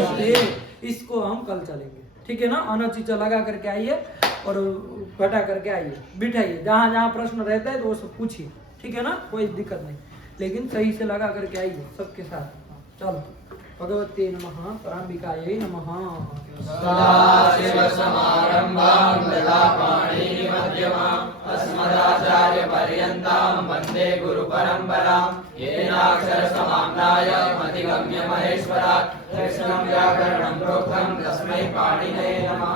इसको हम कल चलेंगे, ठीक है ना? अनचिर्चा लगा करके आइए और घटा करके आइए, बिठाइए, जहाँ जहाँ प्रश्न रहता है तो वो सब पूछिए, ठीक है ना? कोई दिक्कत नहीं, लेकिन सही से लगा करके आइए सबके साथ। चलो भगवते नमः, पराम्बिकायै नमः। सदाशिवसमारम्भां ललापाणिनिमध्यमाम् अस्मदाचार्यपर्यन्तां वन्दे गुरुपरम्परां। येनाक्षरसमाम्नाय मतिगम्य महेश्वरात् कृष्णं व्याकरणं प्रोक्तं तस्मै पाणिनये नमः।